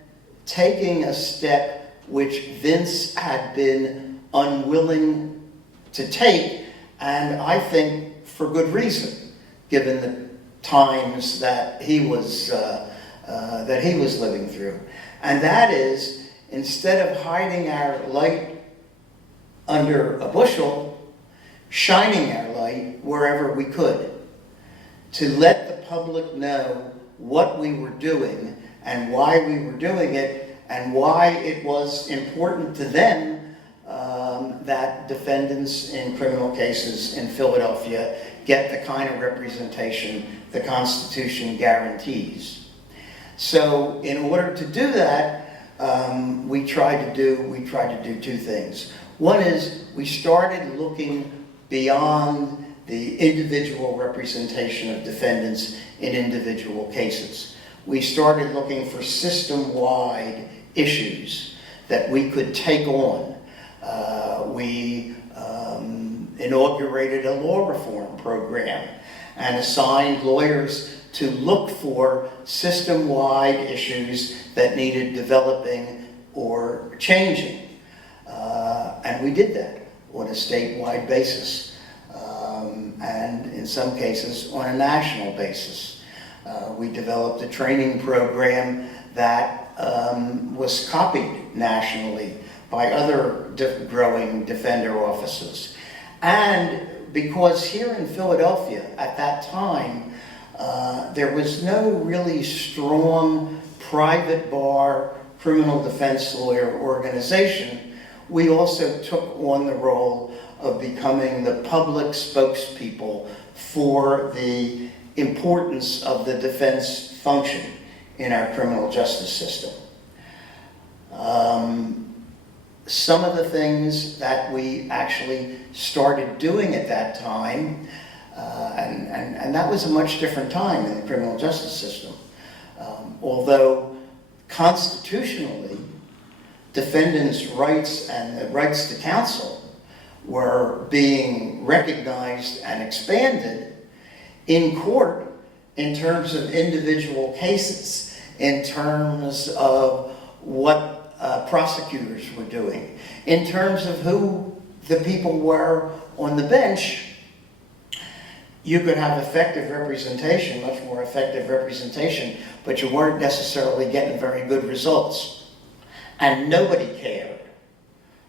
taking a step which Vince had been unwilling to take, and I think for good reason, given the times that he was living through. And that is, instead of hiding our light under a bushel, shining our light wherever we could, to let the public know what we were doing and why we were doing it and why it was important to them that defendants in criminal cases in Philadelphia get the kind of representation the Constitution guarantees. So in order to do that, we tried to do two things. One is we started looking beyond the individual representation of defendants in individual cases. We started looking for system-wide issues that we could take on. We inaugurated a law reform program and assigned lawyers to look for system-wide issues that needed developing or changing. And we did that on a statewide basis, and in some cases on a national basis. We developed a training program that was copied nationally by other growing defender offices. And because here in Philadelphia at that time, there was no really strong private bar criminal defense lawyer organization, we also took on the role of becoming the public spokespeople for the importance of the defense function in our criminal justice system. Some of the things that we actually started doing at that time, and that was a much different time in the criminal justice system. Although constitutionally, defendants' rights and the rights to counsel were being recognized and expanded in court in terms of individual cases, in terms of what prosecutors were doing, in terms of who the people were on the bench. You could have effective representation, much more effective representation, but you weren't necessarily getting very good results. And nobody cared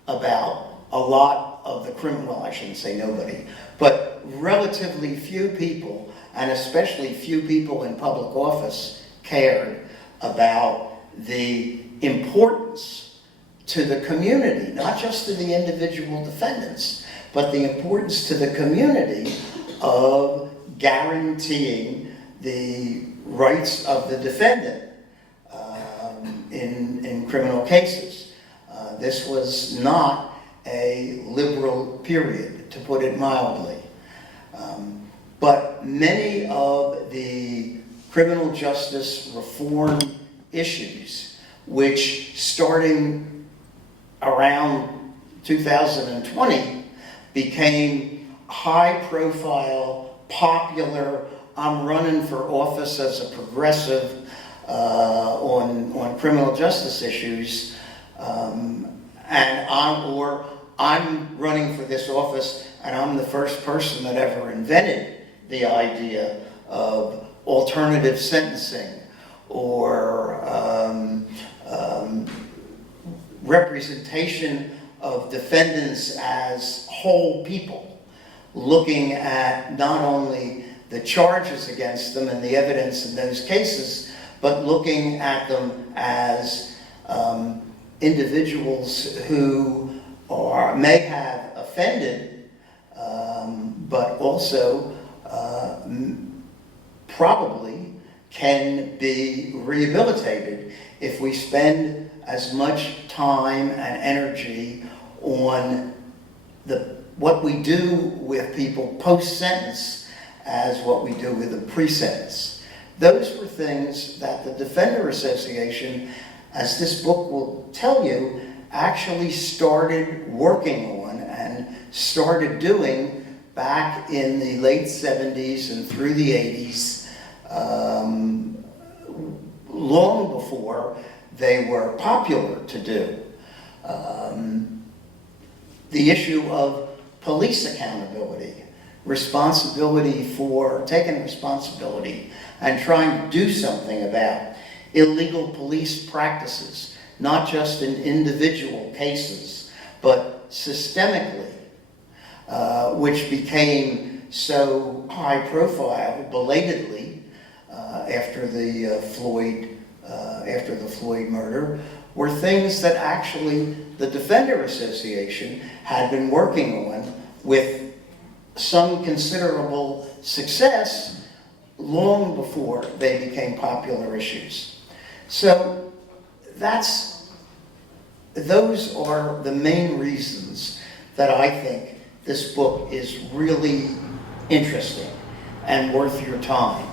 about a lot of the criminal, I shouldn't say nobody, but relatively few people, and especially few people in public office, cared about the importance to the community, not just to the individual defendants, but the importance to the community of guaranteeing the rights of the defendant in criminal cases. This was not a liberal period, to put it mildly. But many of the criminal justice reform issues, which starting around 2020 became high-profile, popular, I'm running for office as a progressive on criminal justice issues, I'm running for this office and I'm the first person that ever invented the idea of alternative sentencing or representation of defendants as whole people, looking at not only the charges against them and the evidence in those cases, but looking at them as individuals who may have offended, but also probably can be rehabilitated if we spend as much time and energy on what we do with people post-sentence as what we do with them pre-sentence. Those were things that the Defender Association, as this book will tell you, actually started working on and started doing back in the late 70s and through the 80s, long before they were popular to do. The issue of police accountability, taking responsibility and trying to do something about illegal police practices, not just in individual cases, but systemically, which became so high profile belatedly after the Floyd murder, were things that actually the Defender Association had been working on with some considerable success long before they became popular issues. So those are the main reasons that I think this book is really interesting and worth your time,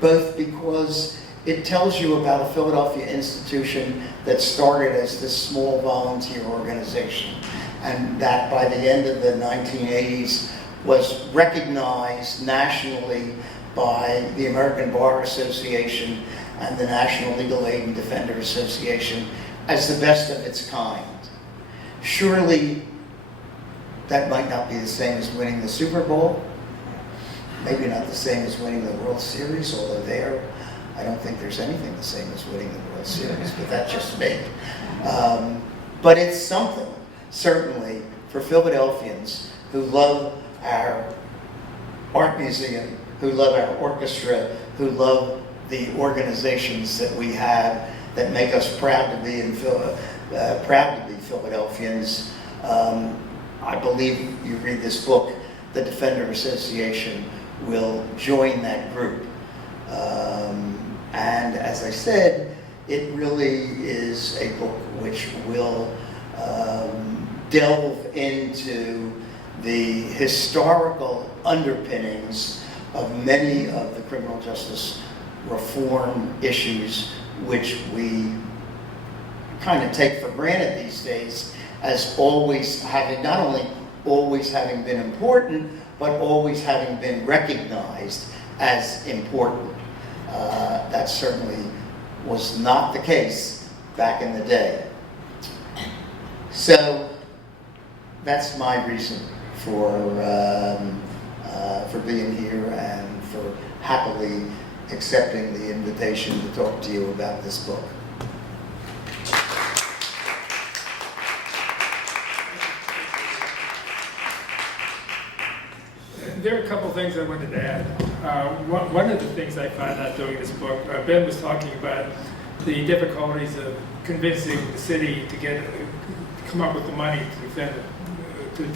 both because it tells you about a Philadelphia institution that started as this small volunteer organization and that by the end of the 1980s was recognized nationally by the American Bar Association and the National Legal Aid and Defender Association as the best of its kind. Surely that might not be the same as winning the Super Bowl, maybe not the same as winning the World Series, although I don't think there's anything the same as winning the World Series, but that's just me. But it's something, certainly, for Philadelphians who love our art museum, who love our orchestra, who love the organizations that we have that make us proud to be Philadelphians. I believe you read this book, the Defender Association will join that group. And as I said, it really is a book which will delve into the historical underpinnings of many of the criminal justice reform issues which we kind of take for granted these days as always having, not only always having been important, but always having been recognized as important. That certainly was not the case back in the day. So that's my reason for being here and for happily accepting the invitation to talk to you about this book. There are a couple of things I wanted to add. One of the things I found out doing this book, Ben was talking about the difficulties of convincing the city to come up with the money to defend to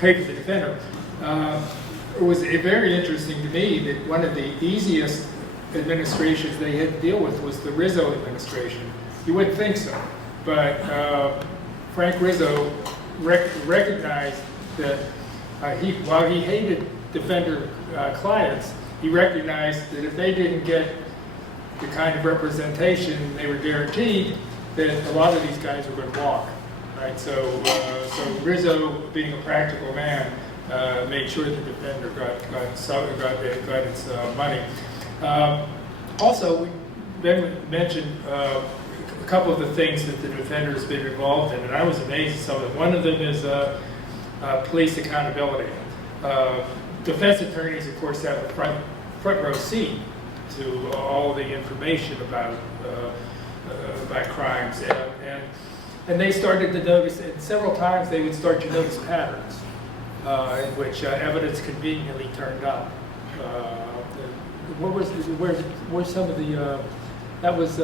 pay for the defender. It was very interesting to me that one of the easiest administrations they had to deal with was the Rizzo administration. You wouldn't think so, but Frank Rizzo recognized that while he hated defender clients, he recognized that if they didn't get the kind of representation they were guaranteed, that a lot of these guys were going to walk. Right? So Rizzo, being a practical man, made sure the defender got its money. Also, Ben mentioned a couple of the things that the defender has been involved in, and I was amazed at some of them. One of them is police accountability. Defense attorneys, of course, have a front row seat to all the information about crimes, and they started to notice, and several times they would start to notice patterns in which evidence conveniently turned up. Where's some of the? That was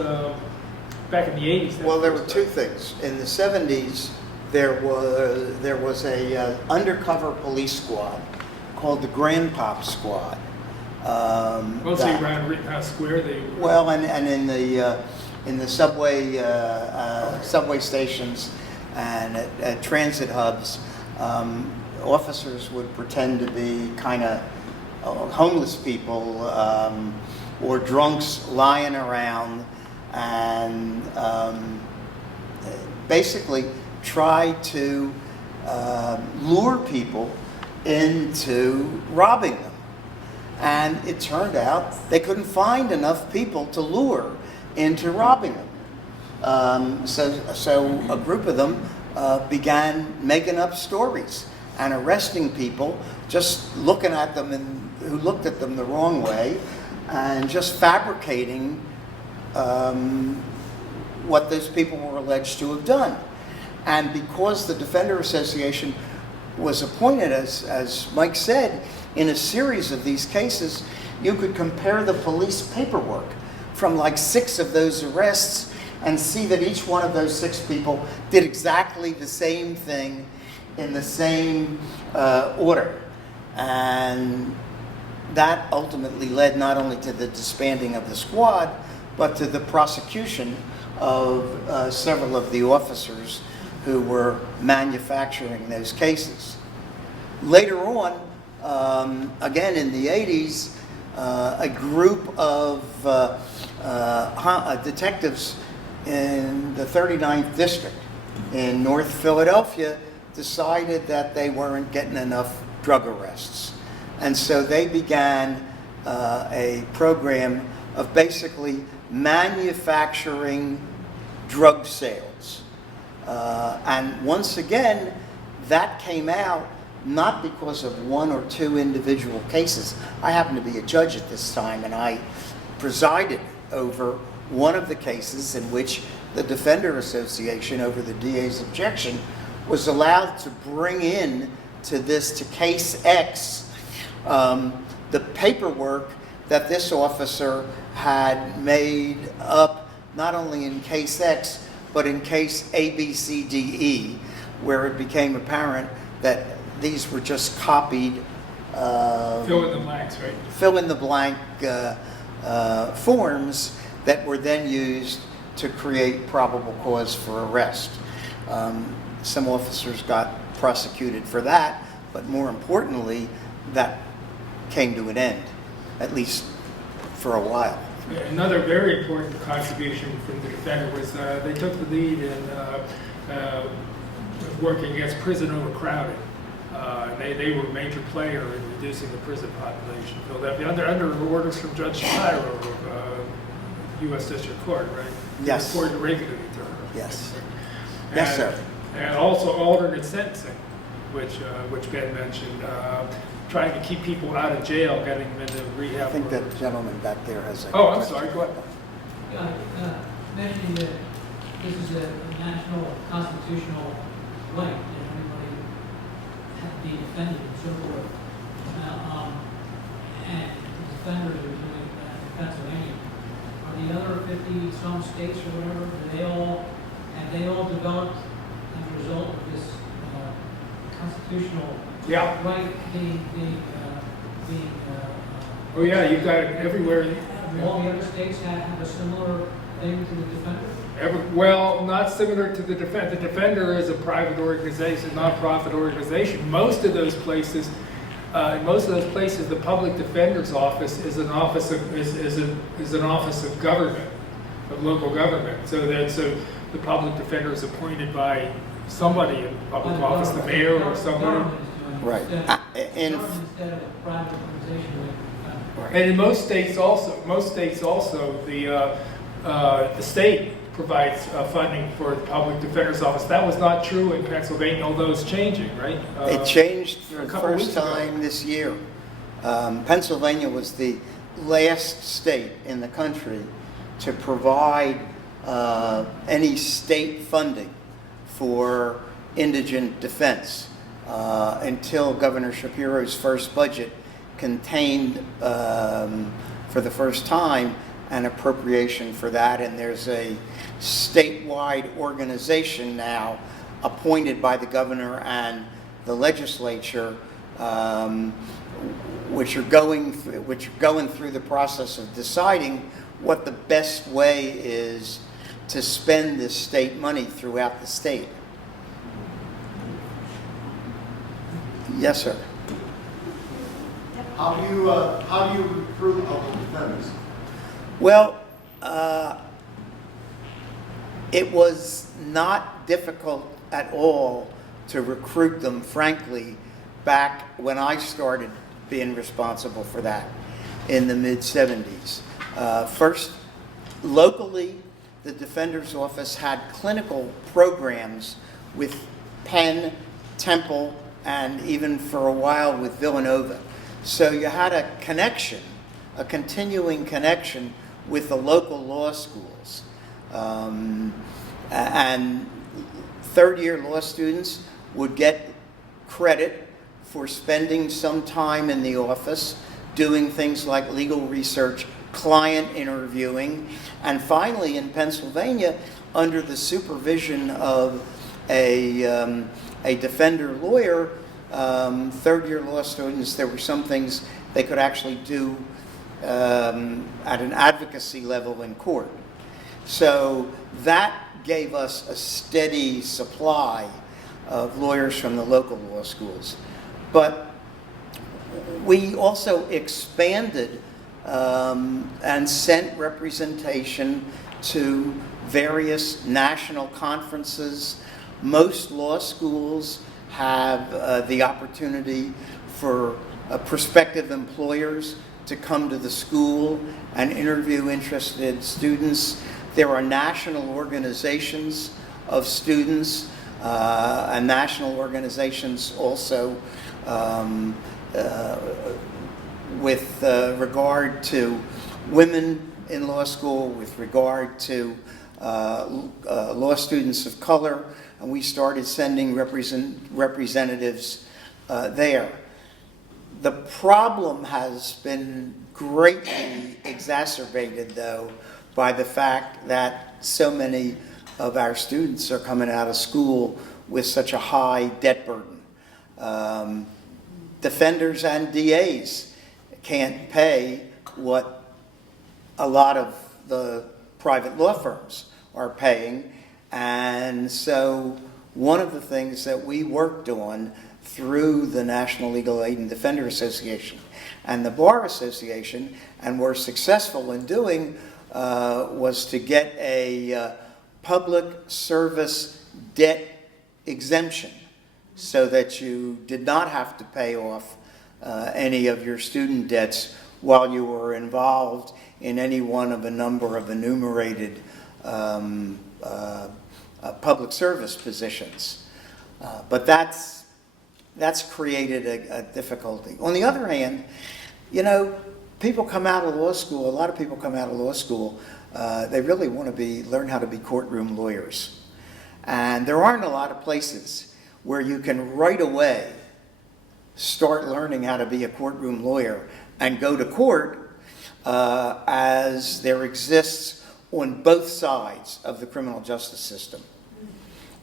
back in the 80s. Well, there were two things. In the 70s, there was a undercover police squad called the Grandpop Squad. Mostly around Rittenhouse Square. Well, and in the subway stations and at transit hubs, officers would pretend to be kind of homeless people or drunks lying around and basically try to lure people into robbing them. And it turned out they couldn't find enough people to lure into robbing them. So a group of them began making up stories and arresting people, just looking at them and who looked at them the wrong way, and just fabricating what those people were alleged to have done. And because the Defender Association was appointed, as Mike said, in a series of these cases, you could compare the police paperwork from like 6 of those arrests and see that each one of those 6 people did exactly the same thing in the same order. And that ultimately led not only to the disbanding of the squad, but to the prosecution of several of the officers who were manufacturing those cases. Later on, again in the 80s, a group of detectives in the 39th District in North Philadelphia decided that they weren't getting enough drug arrests. And so they began a program of basically manufacturing drug sales. And once again, that came out not because of 1 or 2 individual cases. I happened to be a judge at this time, and I presided over one of the cases in which the Defender Association, over the DA's objection, was allowed to bring in to case X the paperwork that this officer had made up not only in case X, but in case A, B, C, D, E, where it became apparent that these were just copied Fill in the blanks, right? fill-in-the-blank forms that were then used to create probable cause for arrest. Some officers got prosecuted for that, but more importantly, that came to an end, at least for a while. Another very important contribution from the defender was they took the lead in working against prison overcrowding. They were a major player in reducing the prison population in Philadelphia under orders from Judge Schaffer of U.S. District Court, right? Yes. Reported regularly to her. Yes. And, Yes, sir. And also alternate sentencing, which Ben mentioned, trying to keep people out of jail, getting them into rehab. I think that gentleman back there has a Oh, I'm question. sorry, go ahead. Mentioning that this is a national constitutional right that everybody has to be defended and so forth. And the defenders are doing that in Pennsylvania. Are the other 50-some states or whatever, have they all developed as a result of this constitutional Yeah. right being Oh, yeah, you've got it everywhere. all the other states have a similar thing to the defender? Well, not similar to the Defender. The Defender is a private organization, nonprofit organization. Most of those places, the public defender's office is an office of government, of local government. So the public defender is appointed by somebody in public office, the mayor or somebody. Right. Instead of a private organization like the defender. And in most states also, the state provides funding for the public defender's office. That was not true in Pennsylvania, although it's changing, right? It changed for a the couple first weeks ago. time this year. Pennsylvania was the last state in the country to provide any state funding for indigent defense until Governor Shapiro's first budget contained, for the first time, an appropriation for that, and there's a statewide organization now appointed by the governor and the legislature, which are going through the process of deciding what the best way is to spend this state money throughout the state. Yes, sir. How do you recruit public defenders? Well, it was not difficult at all to recruit them, frankly, back when I started being responsible for that in the mid-'70s. First, locally, the Defender's Office had clinical programs with Penn, Temple, and even for a while with Villanova. So you had a connection, a continuing connection with the local law schools. And third-year law students would get credit for spending some time in the office, doing things like legal research, client interviewing, and finally in Pennsylvania, under the supervision of a defender lawyer, third-year law students, there were some things they could actually do at an advocacy level in court. So that gave us a steady supply of lawyers from the local law schools. But we also expanded and sent representation to various national conferences. Most law schools have the opportunity for prospective employers to come to the school and interview interested students. There are national organizations of students and national organizations also with regard to women in law school, with regard to law students of color, and we started sending representatives there. The problem has been greatly exacerbated, though, by the fact that so many of our students are coming out of school with such a high debt burden. Defenders and DAs can't pay what a lot of the private law firms are paying. And so one of the things that we worked on through the National Legal Aid and Defender Association and the Bar Association, and were successful in doing, was to get a public service debt exemption so that you did not have to pay off any of your student debts while you were involved in any one of a number of enumerated public service positions. But that's created a difficulty. On the other hand, you know, people come out of law school, a lot of people come out of law school, they really want to learn how to be courtroom lawyers. And there aren't a lot of places where you can right away start learning how to be a courtroom lawyer and go to court, as there exists on both sides of the criminal justice system.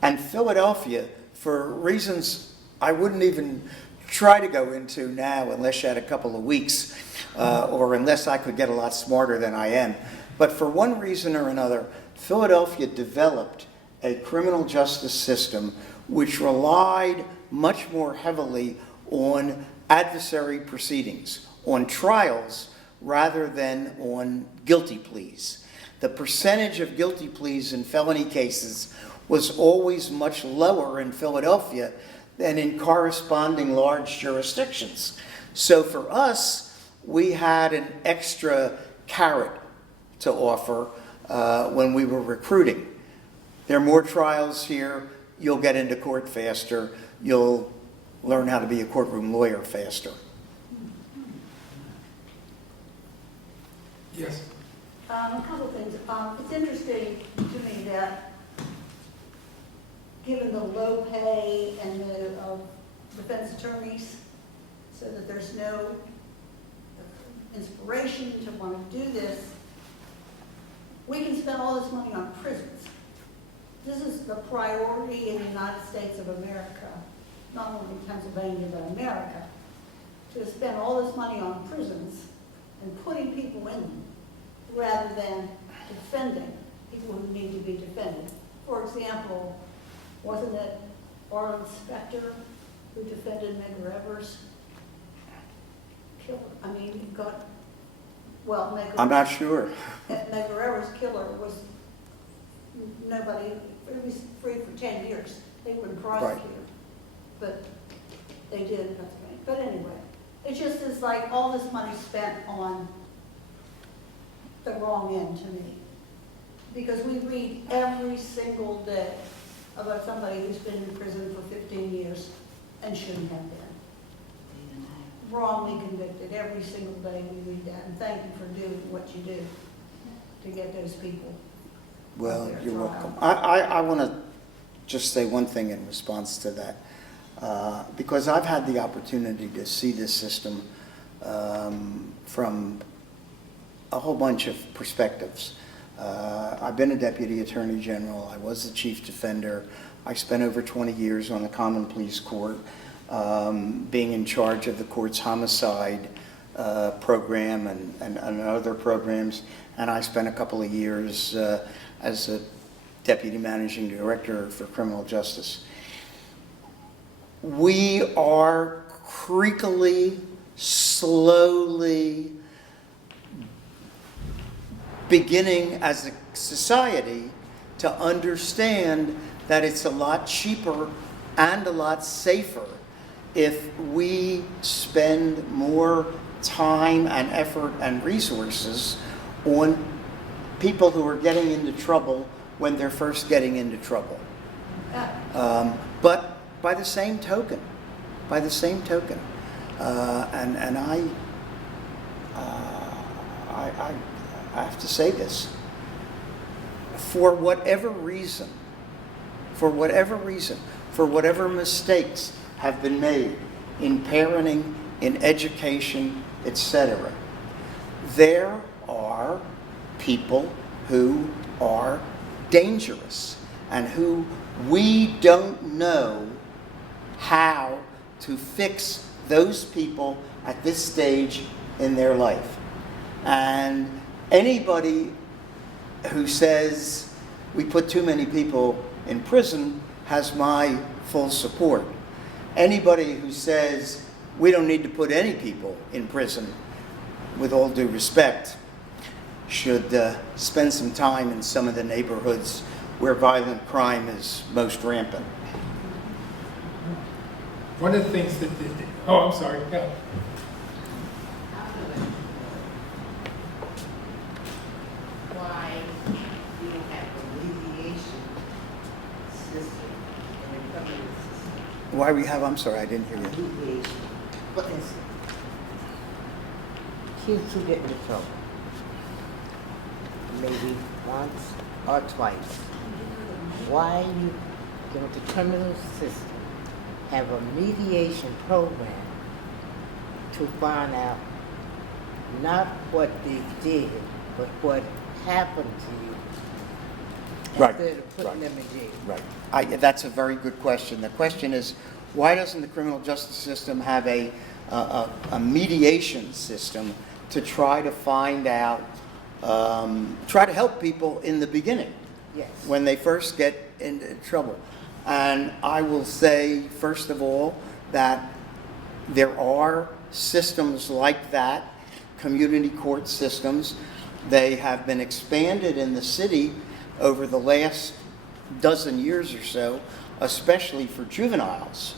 And Philadelphia, for reasons I wouldn't even try to go into now unless you had a couple of weeks, or unless I could get a lot smarter than I am. But for one reason or another, Philadelphia developed a criminal justice system which relied much more heavily on adversary proceedings, on trials, rather than on guilty pleas. The percentage of guilty pleas in felony cases was always much lower in Philadelphia than in corresponding large jurisdictions. So for us, we had an extra carrot to offer when we were recruiting. There are more trials here, you'll get into court faster, you'll learn how to be a courtroom lawyer faster. Yes. A couple things. It's interesting to me that given the low pay and the defense attorneys, so that there's no inspiration to want to do this, we can spend all this money on prisons. This is the priority in the United States of America, not only Pennsylvania, but America, to spend all this money on prisons and putting people in them, rather than defending people who need to be defended. For example, wasn't it our inspector who defended Medgar Evers? I'm not sure. Medgar Evers' killer was nobody, it was free for 10 years. They wouldn't prosecute him, but they did in Pennsylvania. But anyway, it just is like all this money spent on the wrong end to me. Because we read every single day about somebody who's been in prison for 15 years and shouldn't have been. Wrongly convicted. Every single day we read that. And thank you for doing what you do to get those people. Well, you're welcome. I want to just say one thing in response to that. Because I've had the opportunity to see this system from a whole bunch of perspectives. I've been a deputy attorney general. I was the chief defender. I spent over 20 years on the common pleas court, being in charge of the court's homicide program and other programs. And I spent a couple of years as a deputy managing director for criminal justice. We are creakily, slowly beginning as a society to understand that it's a lot cheaper and a lot safer if we spend more time and effort and resources on people who are getting into trouble when they're first getting into trouble. But by the same token, and I have to say this, for whatever reason, for whatever mistakes have been made in parenting, in education, etc., there are people who are dangerous and who We don't know how to fix those people at this stage in their life. And anybody who says we put too many people in prison has my full support. Anybody who says we don't need to put any people in prison, with all due respect, should spend some time in some of the neighborhoods where violent crime is most rampant. One of the things that, oh, I'm sorry, yeah. Why we don't have a mediation system in the criminal system. Why we have, I'm sorry, I didn't hear you. Mediation. What is it? Kids who get into trouble. Maybe once or twice. Why you, with the criminal system, have a mediation program to find out not what they did, but what happened to you. Right, Instead of putting right. them in jail. Right. That's a very good question. The question is, why doesn't the criminal justice system have a mediation system to try to find out, try to help people in the beginning? Yes. When they first get into trouble. And I will say, first of all, that there are systems like that, community court systems. They have been expanded in the city over the last dozen years or so, especially for juveniles.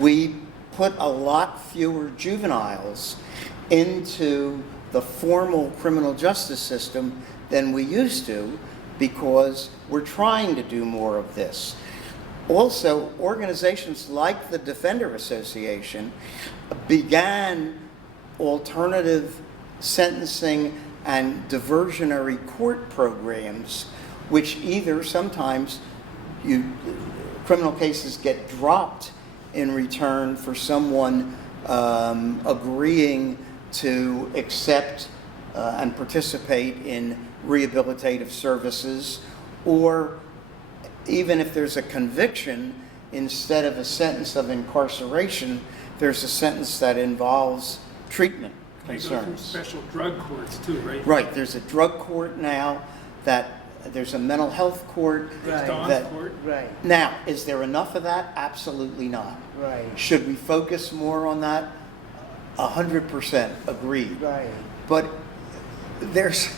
We put a lot fewer juveniles into the formal criminal justice system than we used to, because we're trying to do more of this. Also, organizations like the Defender Association began alternative sentencing and diversionary court programs, which either sometimes criminal cases get dropped in return for someone agreeing to accept and participate in rehabilitative services, or even if there's a conviction, instead of a sentence of incarceration, there's a sentence that involves treatment They go through concerns. special drug courts too, right? Right, there's a drug court now, there's a mental health court. There's Dawn's that- court. Right, Now, is there enough of that? Absolutely not. right, Should we focus more on that? 100% agreed. right. But there's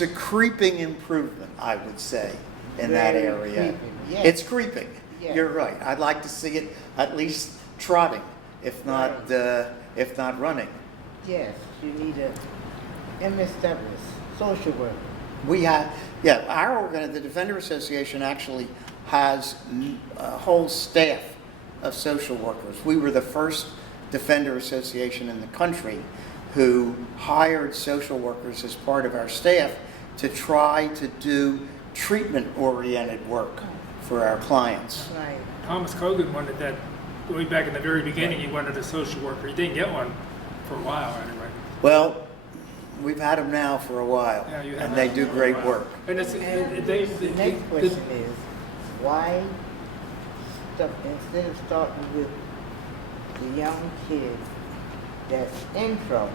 a creeping improvement, I would say, in that Very area. creeping, yes. It's creeping. Yes. You're right. I'd like to see it at least trotting, if not running. Yes, you need a MSW, social worker. We have, the Defender Association actually has a whole staff of social workers. We were the first Defender Association in the country who hired social workers as part of our staff to try to do treatment-oriented work for our clients. Right. Thomas Cogan wanted that, way back in the very beginning, he wanted a social worker. He didn't get one for a while anyway. Well, we've had them now for a while, Yeah, you have and they that do for a great while. work. And it's, The the- next question is, why instead of starting with the young kid that's in trouble,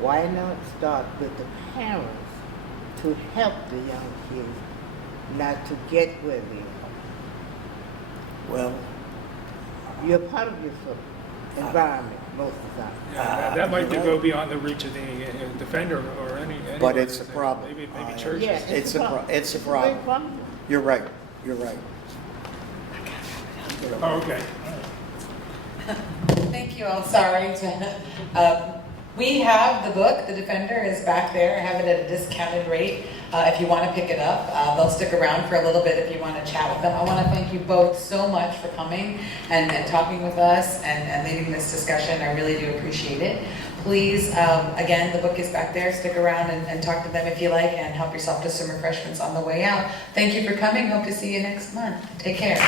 why not start with the parents to help the young kids not to get where they Well, are? You're part of your environment most of the time. Yeah, that might go beyond the reach of the defender or any. but it's a organization. problem. Maybe churches. Yeah, It's a problem. it's a big problem. problem. You're right. You're right. Oh, okay. Thank you all. Sorry to. We have the book. The Defender is back there. I have it at a discounted rate. If you want to pick it up, they'll stick around for a little bit if you want to chat with them. I want to thank you both so much for coming and talking with us and leading this discussion. I really do appreciate it. Please, again, the book is back there. Stick around and talk to them if you like, and help yourself to some refreshments on the way out. Thank you for coming. Hope to see you next month. Take care.